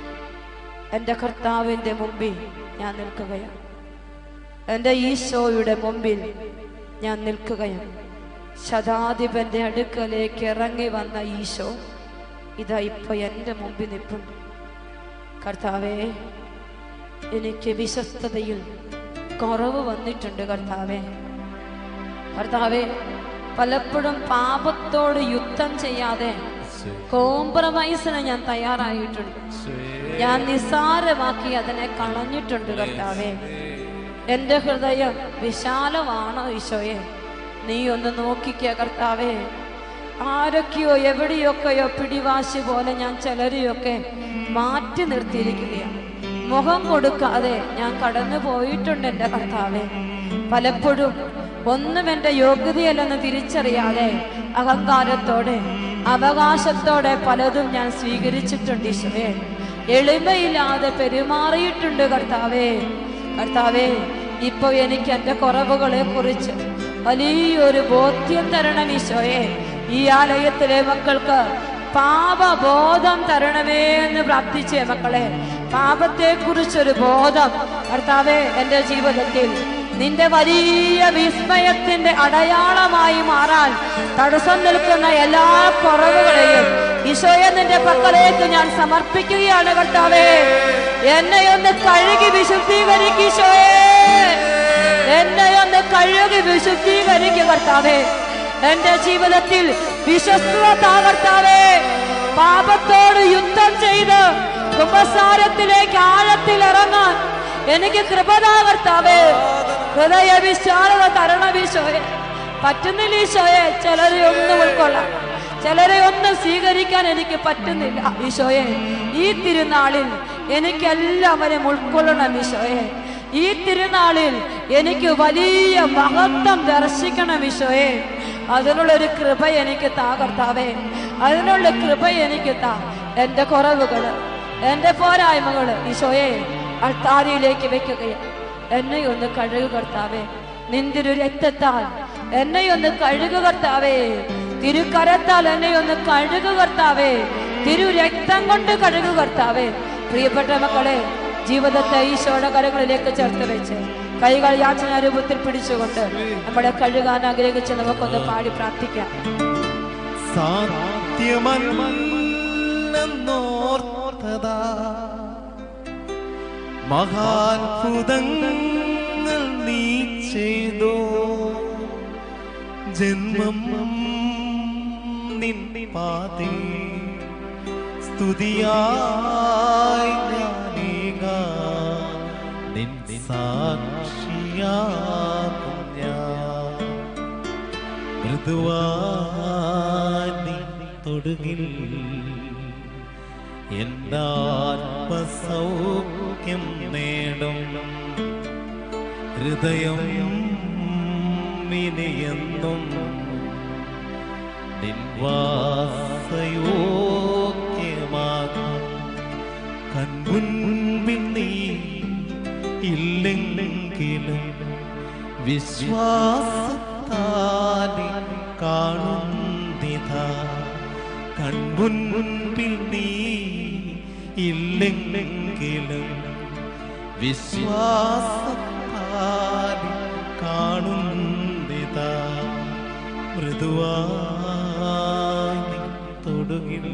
എൻ്റെ കർത്താവിൻ്റെ മുമ്പിൽ ഞാൻ നിൽക്കുകയാണ്. എൻ്റെ ഈശോയുടെ മുമ്പിൽ ഞാൻ നിൽക്കുകയാണ്. ശതാധിപന്റെ അടുക്കലേക്ക് ഇറങ്ങി വന്ന ഈശോ ഇതാ ഇപ്പൊ എൻ്റെ മുമ്പിൽ നിൽപ്പുണ്ട്. കർത്താവേ, എനിക്ക് വിശ്വസ്തതയിൽ കുറവ് വന്നിട്ടുണ്ട്. കർത്താവേ, പലപ്പോഴും പാപത്തോട് യുദ്ധം ചെയ്യാതെ കോംപ്രമൈസിന് ഞാൻ തയ്യാറായിട്ടുണ്ട്. ഞാൻ നിസ്സാരമാക്കി അതിനെ കളഞ്ഞിട്ടുണ്ട്. കർത്താവേ, എൻ്റെ ഹൃദയം വിശാലമാണോ ഈശോയെ? നീ ഒന്ന് നോക്കിക്കുക കർത്താവേ. ആരൊക്കെയോ എവിടെയൊക്കെയോ പിടിവാശി പോലെ ഞാൻ ചിലരെയൊക്കെ മാറ്റി നിർത്തിയിരിക്കുകയാണ്. മുഖം കൊടുക്കാതെ ഞാൻ കടന്നു പോയിട്ടുണ്ട് എൻ്റെ കർത്താവേ. പലപ്പോഴും ഒന്നും എൻ്റെ യോഗ്യതയല്ലെന്ന് തിരിച്ചറിയാതെ അഹങ്കാരത്തോടെ അവകാശത്തോടെ പലതും ഞാൻ സ്വീകരിച്ചിട്ടുണ്ട് ഈശോയെ. എളിമയില്ലാതെ പെരുമാറിയിട്ടുണ്ട് കർത്താവേ. ഇപ്പൊ എനിക്ക് എൻ്റെ കുറവുകളെ കുറിച്ച് വലിയൊരു ബോധ്യം തരണം ഈശോയെ. ഈ ആലയത്തിലെ മക്കൾക്ക് പാപബോധം തരണമേ എന്ന് പ്രാർത്ഥിച്ചേ മക്കളെ. പാപത്തെ കുറിച്ചൊരു ബോധം കർത്താവേ എൻ്റെ ജീവിതത്തിൽ നിന്റെ വലിയ വിസ്മയത്തിന്റെ അടയാളമായി മാറാൻ തടസ്സം നിൽക്കുന്ന എല്ലാ കുറവുകളെയും ഈശോയെ നിന്റെ പക്കലേക്ക് ഞാൻ സമർപ്പിക്കുകയാണ് കർത്താവേ. എന്നെ ഒന്ന് കഴുകി വിശുദ്ധീകരിക്കീശോയെ. എന്നെ ഒന്ന് കഴുകി വിശുദ്ധീകരിക്കുക കർത്താവേ. എന്റെ ജീവിതത്തിൽ വിശ്വസ്തത കർത്താവേ. പാപത്തോട് യുദ്ധം ചെയ്ത് കുമ്പസാരത്തിലേക്ക് ആഴത്തിൽ ഇറങ്ങാൻ എനിക്ക് കൃപത കർത്താവേ. ഹൃദയ വിശാലത തരണം ഈശോയെ. പറ്റുന്നില്ല ഈശോയെ. ചിലരെ ഒന്നും ഉൾക്കൊള്ളാം, ചിലരെ ഒന്നും സ്വീകരിക്കാൻ എനിക്ക് പറ്റുന്നില്ല ഈശോയെ. ഈ തിരുനാളിൽ എനിക്ക് എല്ലാവരും ഉൾക്കൊള്ളണം ഈശോയെ. ഈ തിരുനാളിൽ എനിക്ക് വലിയ മഹത്വം ദർശിക്കണം ഈശോയെ. അതിനുള്ളൊരു കൃപ എനിക്ക് താ കർത്താവേ. അതിനുള്ള കൃപ എനിക്ക് താ. എൻ്റെ കുറവുകള്, എൻ്റെ പോരായ്മകള് ഈശോയെ അൾത്താരയിലേക്ക് വെക്കുകയാണ്. എന്നെ ഒന്ന് കഴുകു കർത്താവേ. നിന്തിരു രക്തത്താൽ എന്നെ ഒന്ന് കഴുകു കർത്താവേ. തിരുക്കരത്താൽ എന്നെ ഒന്ന് കഴുകു കർത്താവേ. തിരു രക്തം കൊണ്ട് കഴുകു കർത്താവേ. പ്രിയപ്പെട്ട മക്കളെ, ജീവിതത്തെ ഈശോയുടെ കരങ്ങളിലേക്ക് ചേർത്ത് വെച്ച് കൈകൾ യാചന രൂപത്തിൽ പിടിച്ചുകൊണ്ട് നമ്മളെ കഴുകാൻ ആഗ്രഹിച്ച് നമുക്കൊന്ന് പാടി പ്രാർത്ഥിക്കാം. സാധ്യമല്ലെന്നോർത്തതാ മഹാത്ഭുതങ്ങൾ നീ ചെയ്തോ. ജന്മം നിൻ പാതേ സ്തുതിയായി ഞാനേകാം. നിൻ സാക്ഷിയാകും ഞാൻ. മൃദുവായി തൊടുകിൽ എന്നാത്മസൗഖ്യം നേടും. ഹൃദയം വിനയെന്നും നിൻവാസയോഗ്യമാകും. കൺമുൻപിൽ നീ ഇല്ലെങ്കിലും വിശ്വാസത്താലെ കാണുന്നിതാ കൺമുൻപിൽ നീ ഇല്ലെങ്കിലും വിശ്വാസത്താലെ കാണുന്നിതാ മൃദുവായി തൊടുകിൽ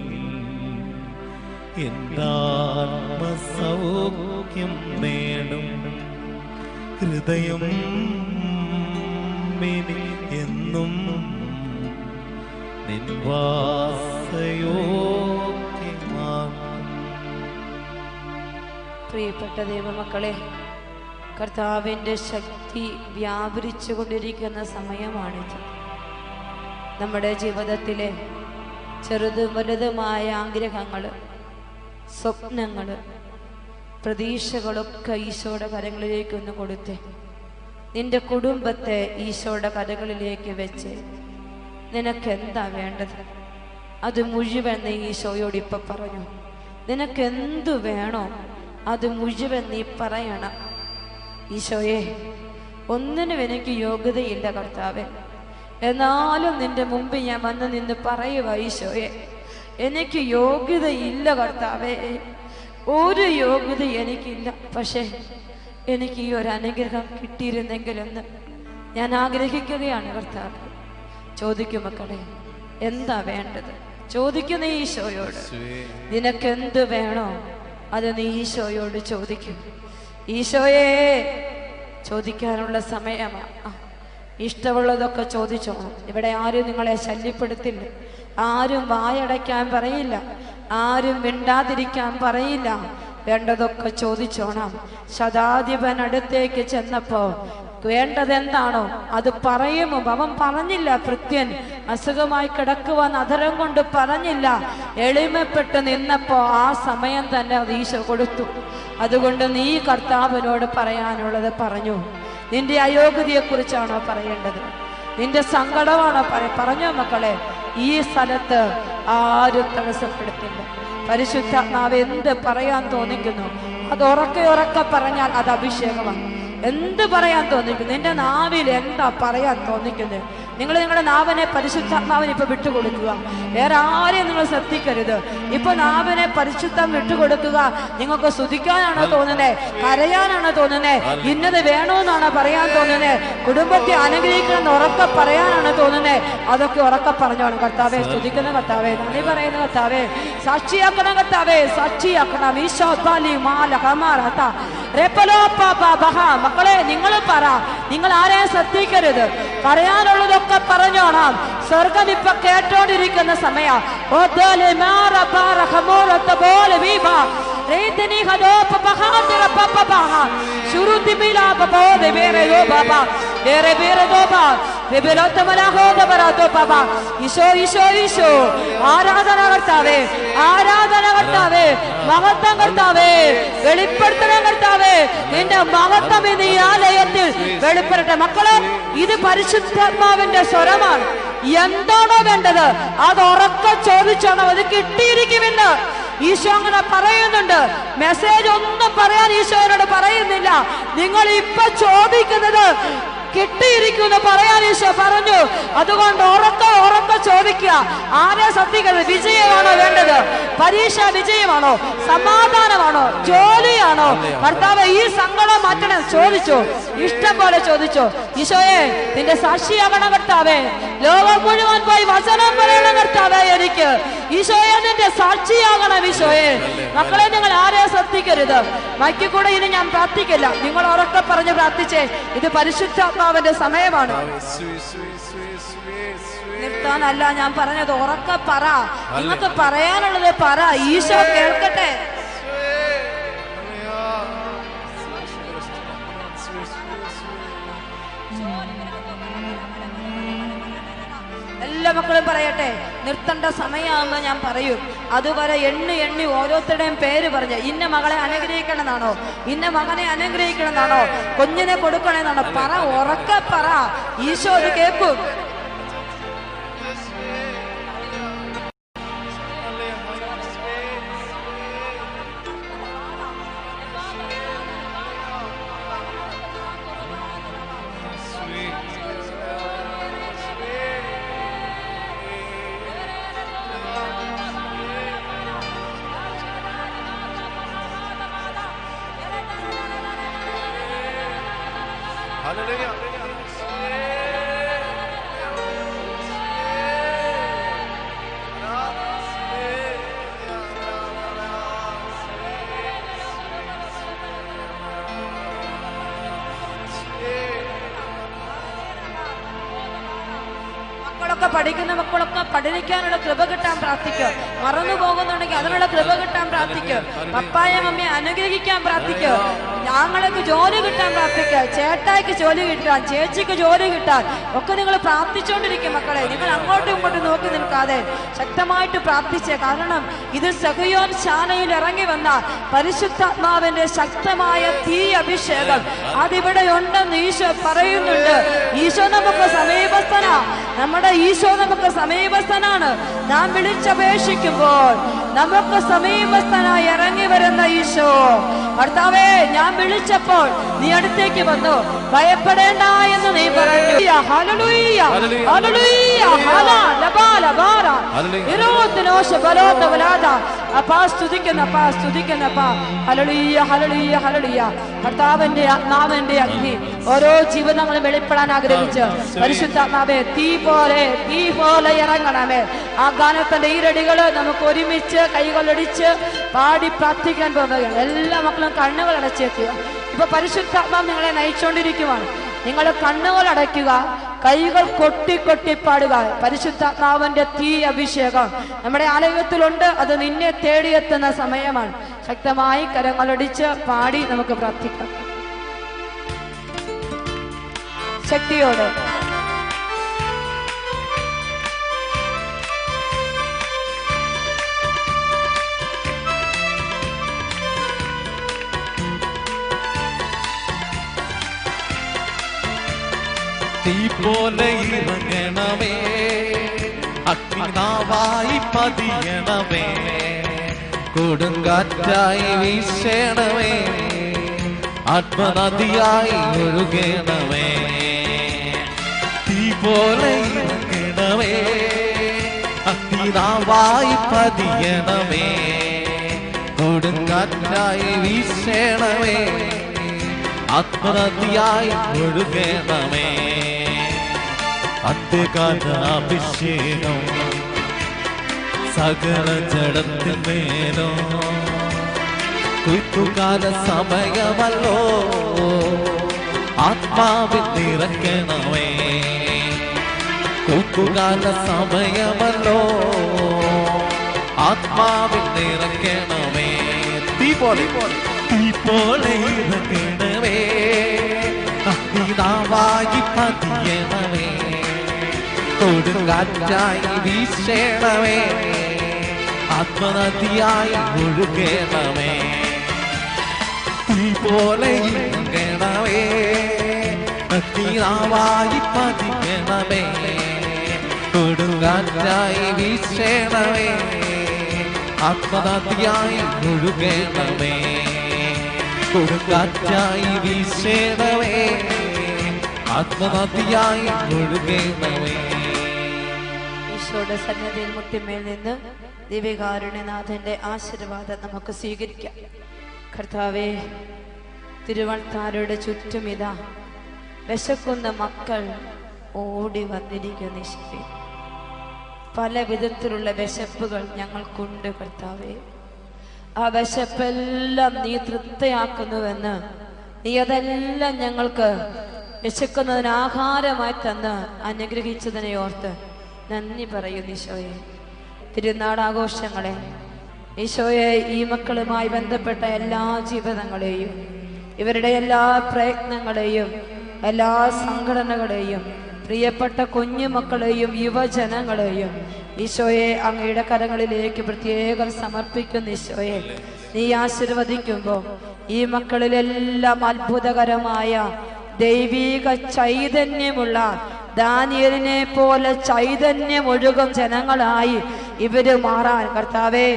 എന്താത്മസൗഖ്യം നേടും ഹൃദയം എന്നും നിൻവാസയോഗ്യമാകും. പ്രിയപ്പെട്ട ദൈവമക്കളെ, കർത്താവിൻ്റെ ശക്തി വ്യാപരിച്ചു കൊണ്ടിരിക്കുന്ന സമയമാണിത്. നമ്മുടെ ജീവിതത്തിലെ ചെറുതും വലുതുമായ ആഗ്രഹങ്ങൾ, സ്വപ്നങ്ങൾ, പ്രതീക്ഷകളൊക്കെ ഈശോയുടെ കരങ്ങളിലേക്ക് ഒന്ന് കൊടുത്ത് നിന്റെ കുടുംബത്തെ ഈശോയുടെ കരങ്ങളിലേക്ക് വെച്ച് നിനക്കെന്താ വേണ്ടത് അത് മുഴുവൻ നീ ഈശോയോട് ഇപ്പം പറഞ്ഞു. നിനക്കെന്തു വേണോ അത് മുഴുവൻ നീ പറയണം. ഈശോയെ, ഒന്നിനും എനിക്ക് യോഗ്യതയില്ല കർത്താവേ, എന്നാലും നിന്റെ മുമ്പിൽ ഞാൻ വന്ന് നിന്ന് പറയുക ഈശോയെ, എനിക്ക് യോഗ്യതയില്ല കർത്താവേ, ഒരു യോഗ്യത എനിക്കില്ല. പക്ഷേ എനിക്ക് ഈ ഒരു അനുഗ്രഹം കിട്ടിയിരുന്നെങ്കിലെന്ന് ഞാൻ ആഗ്രഹിക്കുകയാണ് കർത്താവ്. ചോദിക്കും മക്കളെ, എന്താ വേണ്ടത്? ചോദിക്കുന്ന ഈശോയോട്. നിനക്കെന്ത് വേണോ അത് നീ ഈശോയോട് ചോദിക്കും. ഈശോയെ, ചോദിക്കാനുള്ള സമയമാണ്. ഇഷ്ടമുള്ളതൊക്കെ ചോദിച്ചോണം. ഇവിടെ ആരും നിങ്ങളെ ശല്യപ്പെടുത്തില്ല, ആരും വായടയ്ക്കാൻ പറയില്ല, ആരും മിണ്ടാതിരിക്കാൻ പറയില്ല. വേണ്ടതൊക്കെ ചോദിച്ചോണം. ശതാധിപൻ അടുത്തേക്ക് ചെന്നപ്പോ വേണ്ടതെന്താണോ അത് പറയുമോ? അവൻ പറഞ്ഞില്ല. കൃത്യൻ അസുഖമായി കിടക്കുവാൻ അധരം കൊണ്ട് പറഞ്ഞില്ല. എളിമപ്പെട്ട് നിന്നപ്പോ ആ സമയം തന്നെ അത് ഈശോ കൊടുത്തു. അതുകൊണ്ട് നീ കർത്താവിനോട് പറയാനുള്ളത് പറഞ്ഞു. നിന്റെ അയോഗ്യതയെക്കുറിച്ചാണോ പറയേണ്ടത്? നിന്റെ സങ്കടമാണോ പറഞ്ഞോ മക്കളെ? ഈ സ്ഥലത്ത് ആരും തടസ്സപ്പെടുത്തില്ല. പരിശുദ്ധാത്മാവ് എന്ത് പറയാൻ തോന്നിക്കുന്നു അത് ഉറക്കെ പറഞ്ഞാൽ അത് അഭിഷേകമാണ്. എന്ത് പറയാൻ തോന്നിക്കുന്നു? നിന്റെ നാവിൽ എന്താ പറയാൻ തോന്നിക്കുന്നത്? നിങ്ങൾ നിങ്ങളുടെ നാവിനെ പരിശുദ്ധാത്മാവിന് ഇപ്പൊ വിട്ടുകൊടുക്കുക. വേറെ ആരെയും നിങ്ങൾ ശ്രദ്ധിക്കരുത്. ഇപ്പൊ നാവിനെ പരിശുദ്ധം വിട്ടുകൊടുക്കുക. നിങ്ങൾക്ക് സ്തുതിക്കാനാണോ തോന്നുന്നത്? കരയാനാണോ തോന്നുന്നത്? ഇന്നത് വേണമെന്നാണോ പറയാൻ തോന്നുന്നത്? കുടുംബത്തെ അനുഗ്രഹിക്കണമെന്ന് ഉറക്കെ പറയാനാണോ തോന്നുന്നത്? അതൊക്കെ ഉറക്കെ പറഞ്ഞോണം. കർത്താവെ, സ്തുതിക്കുന്ന കർത്താവെ, നന്ദി പറയുന്ന കർത്താവെ, സാക്ഷിയാക്കണം കർത്താവെ, സാക്ഷിയാക്കണം. മക്കളെ, നിങ്ങൾ പറ. നിങ്ങൾ ആരെയും ശ്രദ്ധിക്കരുത്. പറയാനുള്ളതൊക്കെ പറഞ്ഞോണം. സ്വർഗം ഇപ്പൊ കേട്ടോണ്ടിരിക്കുന്ന സമയം. ആരാധന കർത്താവേ, ആരാധന കർത്താവേ, മഹത്വം കർത്താവേ, വെളിപ്പെടുത്തണം കർത്താവേ. നിന്റെ മഹത്വം ഇന്ന് ഈ ആലയത്തിൽ വെളിപ്പെടട്ടെ. മക്കളെ, ഇത് പരിശുദ്ധാത്മാവിന്റെ സ്വരമാണ്. എന്താണോ വേണ്ടത് അത് ഉറക്കെ ചോദിച്ചോണം. അത് കിട്ടിയിരിക്കുമെന്ന് ഈശോ അങ്ങനെ പറയുന്നുണ്ട്. മെസ്സേജ് ഒന്നും പറയാൻ ഈശോയോട് പറയുന്നില്ല. നിങ്ങൾ ഇപ്പൊ ചോദിക്കുന്നത് കിട്ടിയിരിക്കുന്നു പറയാൻ ഈശോ പറഞ്ഞു. അതുകൊണ്ട് ഉറക്കെ ചോദിക്കുക. ആരെ ശ്രദ്ധിക്കരുത്. വിജയമാണോ വേണ്ടത്? പരീക്ഷ വിജയമാണോ? സമാധാനമാണോ? ജോലിയാണോ? കർത്താവ്, ഈ സങ്കടം മാറ്റണം. ചോദിച്ചോ, ഇഷ്ടം പോലെ ചോദിച്ചോ. ഈശോയെ, നിന്റെ സാക്ഷിയാകണം കർത്താവേ. ലോകം മുഴുവൻ പോയി വചനം പറയണം കർത്താവേ. എനിക്ക് ഈശോയെ നിന്റെ സാക്ഷിയാകണം ഈശോയെ. മക്കളെ, നിങ്ങൾ ആരെ ശ്രദ്ധിക്കരുത്. മൈക്കിൽ കൂടെ ഇനി ഞാൻ പ്രാർത്ഥിക്കില്ല. നിങ്ങൾ ഉറക്കെ പറഞ്ഞ് പ്രാർത്ഥിച്ചേ. ഇത് പരിശുദ്ധാത്മാവിന്റെ സമയമാണ്. നിർത്താനല്ല ഞാൻ പറഞ്ഞത്. ഉറക്കെ പറ. നിങ്ങൾക്ക് പറയാനുള്ളത് പറ. ഈശോ കേൾക്കട്ടെ. എല്ലാ മക്കളും പറയട്ടെ. നിർത്തേണ്ട സമയമാകുമ്പോ ഞാൻ പറയും. അതുവരെ എണ്ണി ഓരോരുത്തരുടെയും പേര് പറഞ്ഞ് ഇന്ന മകളെ അനുഗ്രഹിക്കണമെന്നാണോ, ഇന്ന മകനെ അനുഗ്രഹിക്കണമെന്നാണോ, കുഞ്ഞിനെ കൊടുക്കണമെന്നാണോ പറ. ഉറക്കെ പറ. ഈശോ അത് കേൾക്കും. മക്കളൊക്കെ പഠിക്കുന്ന മക്കളൊക്കെ പഠിക്കാനുള്ള കൃപ കിട്ടാൻ പ്രാർത്ഥിക്കുക. മറന്നു പോകുന്നുണ്ടെങ്കിൽ അതിനുള്ള കൃപ കിട്ടാൻ പ്രാർത്ഥിക്കുക. പപ്പായ മമ്മിയെ അനുഗ്രഹിക്കാൻ പ്രാർത്ഥിക്കുക. ഞങ്ങൾക്ക് ജോലി കിട്ടാൻ പ്രാർത്ഥിക്കുക. ചേട്ടായിക്ക് ജോലി കിട്ടാൻ, ചേച്ചിക്ക് ജോലി കിട്ടാൻ ഒക്കെ നിങ്ങൾ പ്രാർത്ഥിച്ചുകൊണ്ടിരിക്കും. മക്കളെ, നിങ്ങൾ അങ്ങോട്ടും ഇങ്ങോട്ടും നോക്കി നിൽക്കാതെ ശക്തമായിട്ട് പ്രാർത്ഥിച്ചേ. കാരണം ഇത് സഹയോൻ ശാലയിൽ ഇറങ്ങി വന്ന പരിശുദ്ധാത്മാവിന്റെ ശക്തമായ തീ അഭിഷേകം അതിവിടെ ഉണ്ടെന്ന് ഈശോ പറയുന്നുണ്ട്. ഈശോ നമുക്ക് സമീപസ്ഥനാ. നമ്മുടെ ഈശോ നമുക്ക് സമീപസ്ഥനാണ്. നാം വിളിച്ചപേക്ഷിക്കുമ്പോൾ നമുക്ക് സമീപസ്ഥനായി ഇറങ്ങി വരുന്ന ഈശോ. കർത്താവേ, ഞാൻ വിളിച്ചപ്പോൾ നീ അടുത്തേക്ക് വന്നു, ഭയപ്പെടേണ്ട എന്ന് നീ പറഞ്ഞു. ഹല്ലേലൂയ, ഹല്ലേലൂയ, അപ്പാ സ്തുതിക്കുന്നപ്പാ, സ്തുതിക്കുന്നപ്പാ. ഹല്ലേലൂയ, ഹല്ലേലൂയ, ഹല്ലേലൂയ. കർത്താവിന്റെ ആത്മാവിന്റെ അഗ്നി ഓരോ ജീവിതങ്ങളും വെളിപ്പെടാൻ ആഗ്രഹിച്ച് പരിശുദ്ധാത്മാവേ തീ പോലെ ഇറങ്ങണമേ. ആ ഗാനത്തിന്റെ ഈരടികള് നമുക്ക് ഒരുമിച്ച് കൈകളടിച്ച് പാടി പ്രാർത്ഥിക്കാൻ പോകുകയാണ്. എല്ലാ മക്കളും കണ്ണുകൾ അടച്ചേക്കുക. ഇപ്പൊ പരിശുദ്ധാത്മാവ് നിങ്ങളെ നയിച്ചുകൊണ്ടിരിക്കുവാണ്. നിങ്ങൾ കണ്ണുകൾ അടയ്ക്കുക, കൈകൾ കൊട്ടി കൊട്ടി പാടുക. പരിശുദ്ധാത്മാവിന്റെ തീ അഭിഷേകം നമ്മുടെ ആലയത്തിലുണ്ട്. അത് നിന്നെ തേടിയെത്തുന്ന സമയമാണ്. ശക്തമായി കരങ്ങളടിച്ച് പാടി നമുക്ക് പ്രാർത്ഥിക്കാം ശക്തിയോടെ. തീ പോലെ ഇറങ്ങണമേ, അഗ്നിനാവായി പതിയണമേ, കൊടുങ്കാറ്റായി വീശണമേ, ആത്മനദിയായി ഒഴുകണമേ. തീ പോലെ ഇറങ്ങണമേ, അഗ്നിനാവായി പതിയണമേ, കൊടുങ്കാറ്റായി വീശണമേ, ആത്മനദിയായി ഒഴുകണമേ. അത്യകാലാഭിഷേകം സകല ജഡത്തിന്മേലോ, കൊയ്ത്തുകാല സമയമല്ലോ, ആത്മാവിൽ നിറയ്ക്കണമേ. കൊയ്ത്തുകാല സമയമല്ലോ, ആത്മാവിൽ നിറയ്ക്കണമേ. തീ പോലെ ഇറങ്ങണമേ, അഗ്നിനാവായി പതിയണമേ, കൊടുങ്കാറ്റായി വീശണമേ, ആത്മനദിയായി ഒഴുകണമേ. തീ പോലെ ഇറങ്ങണമേ, അഗ്നിനാവായി പതിയണമേ, കൊടുങ്കാറ്റായി വീശണമേ, ആത്മനദിയായി ഒഴുകണമേ, കൊടുങ്കാറ്റായി വീശണമേ, ആത്മനദിയായി ഒഴുകണമേ. ഈശോയുടെ സന്നിധിയിൽ മുട്ടിമേൽ നിന്ന് ദിവ്യകാരുണ്യനാഥന്റെ ആശീർവാദം നമുക്ക് സ്വീകരിക്കാം. കർത്താവേ, തിരുവൾത്താരുടെ ചുറ്റുമിതാ വിശക്കുന്ന മക്കൾ ഓടി വന്നിരിക്കുന്നു. ഈശോയെ, പല വിധത്തിലുള്ള വിശപ്പുകൾ ഞങ്ങൾക്കുണ്ട് കർത്താവേ. ആ വിശപ്പെല്ലാം നീ തൃപ്തിയാക്കുന്നുവെന്ന്, നീ അതെല്ലാം ഞങ്ങൾക്ക് വിശക്കുന്നതിന് ആഹാരമായി തന്ന് അനുഗ്രഹിച്ചതിനെ ഓർത്ത് നന്ദി പറയുന്നു ഈശോയെ. തിരുനാളാഘോഷങ്ങളെ ഈശോയെ, ഈ മക്കളുമായി ബന്ധപ്പെട്ട എല്ലാ ജീവിതങ്ങളെയും ഇവരുടെ എല്ലാ പ്രയത്നങ്ങളെയും എല്ലാ സംഘടനകളെയും പ്രിയപ്പെട്ട കുഞ്ഞുമക്കളെയും യുവജനങ്ങളെയും ഈശോയെ അങ്ങയുടെ കരങ്ങളിലേക്ക് പ്രത്യേകം സമർപ്പിക്കുന്ന ഈശോയെ, നീ ആശീർവദിക്കുമ്പോൾ ഈ മക്കളിലെല്ലാം അത്ഭുതകരമായ ദൈവീക ചൈതന്യമുള്ള ദാനിയേലിനെ പോലെ ചൈതന്യം ഒഴുകും ജനങ്ങളായി ഇവര് മാറാൻ കർത്താവേ,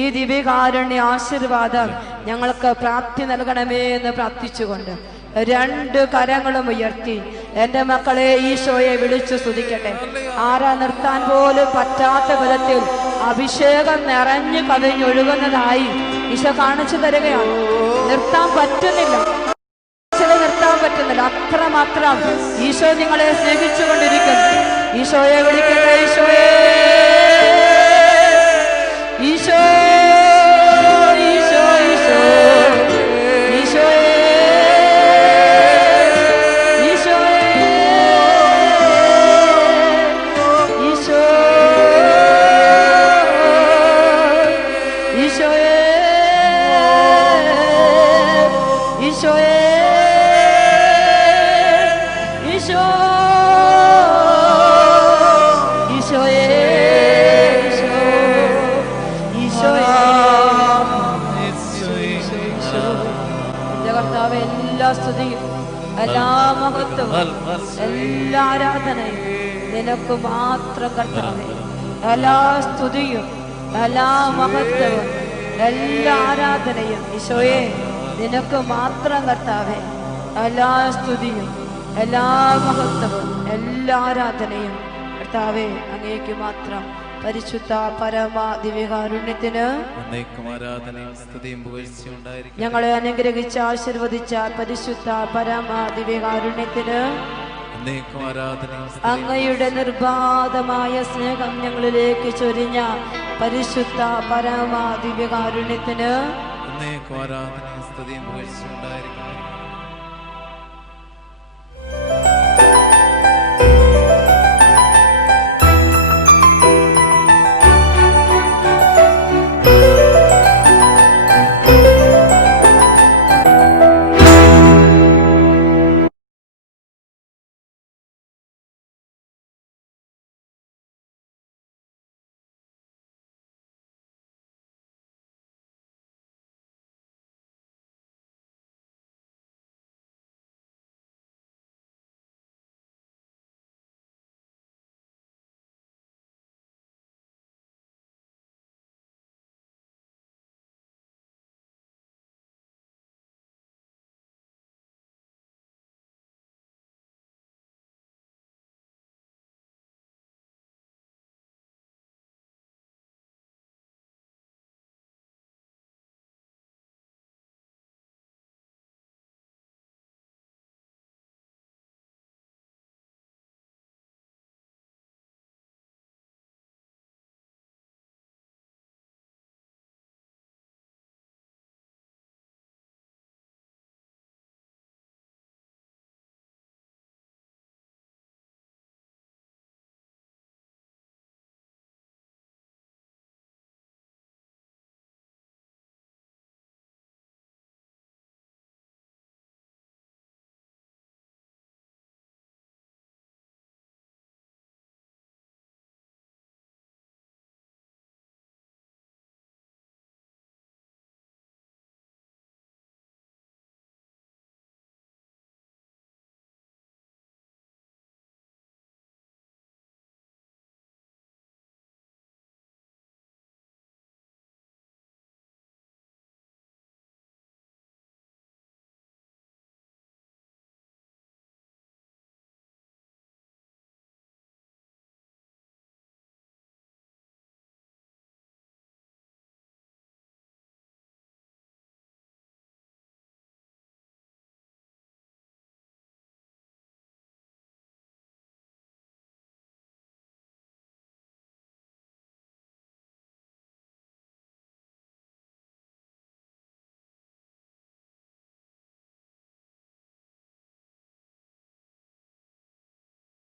ഈ ദിവ്യകാരുണ്യ ആശീർവാദം ഞങ്ങൾക്ക് പ്രാപ്തി നൽകണമേ എന്ന് പ്രാർത്ഥിച്ചുകൊണ്ട് രണ്ട് കരങ്ങളും ഉയർത്തി എന്റെ മക്കളെ ഈശോയെ വിളിച്ചു സ്തുതിക്കട്ടെ. ആരാ നിർത്താൻ പോലും പറ്റാത്ത വിധത്തിൽ അഭിഷേകം നിറഞ്ഞു കവിഞ്ഞൊഴുകുന്നതായി ഈശോ കാണിച്ചു തരികയാണ്. നിർത്താൻ പറ്റുന്നില്ല, നിർത്താൻ പറ്റുന്നില്ല. അത്രമാത്രം ഈശോ നിങ്ങളെ സ്നേഹിച്ചുകൊണ്ടിരിക്കുന്നു. ഈശോയെ വിളിക്കട്ടെ, ഈശോയെ, ഈശോ, ഈശോ, ഈശോ, ഈശോയെ, ഈശോയെ, ഈശോ, ഈശോയെ, ഈശോയെ, ഈശോ, ഈശോയെ, ഈശോ, ഈശോയെ. എന്റെ കർത്താവേ, എല്ലാ സ്തുതിയും എല്ലാ മഹത്വവും എല്ലാ ആരാധനയും നിനക്ക് മാത്രം കർത്താവേ. എല്ലാ സ്തുതിയും എല്ലാ മഹത്വവും എല്ലാ ആരാധനയും ഈശോയെ നിനക്ക് മാത്രം കർത്താവേ. എല്ലാ സ്തുതിയും എല്ലാ മഹത്വവും എല്ലാ ആരാധനയും കർത്താവേ അങ്ങേക്ക് മാത്രം. പരിശുദ്ധ പരമ ദിവ്യകാരുണ്യത്തിന് ഞങ്ങളെ അനുഗ്രഹിച്ച് ആശീർവദിച്ച പരിശുദ്ധ പരമ ദിവ്യകാരുണ്യത്തിന് അങ്ങയുടെ നിർബാധമായ സ്നേഹം ഞങ്ങളിലേക്ക് ചൊരിഞ്ഞ പരിശുദ്ധ പരമ ദിവ്യകാരുണ്യത്തിന് ആരാധനയും സ്തുതിയും പുകഴ്ചയുണ്ടായിരിക്കും.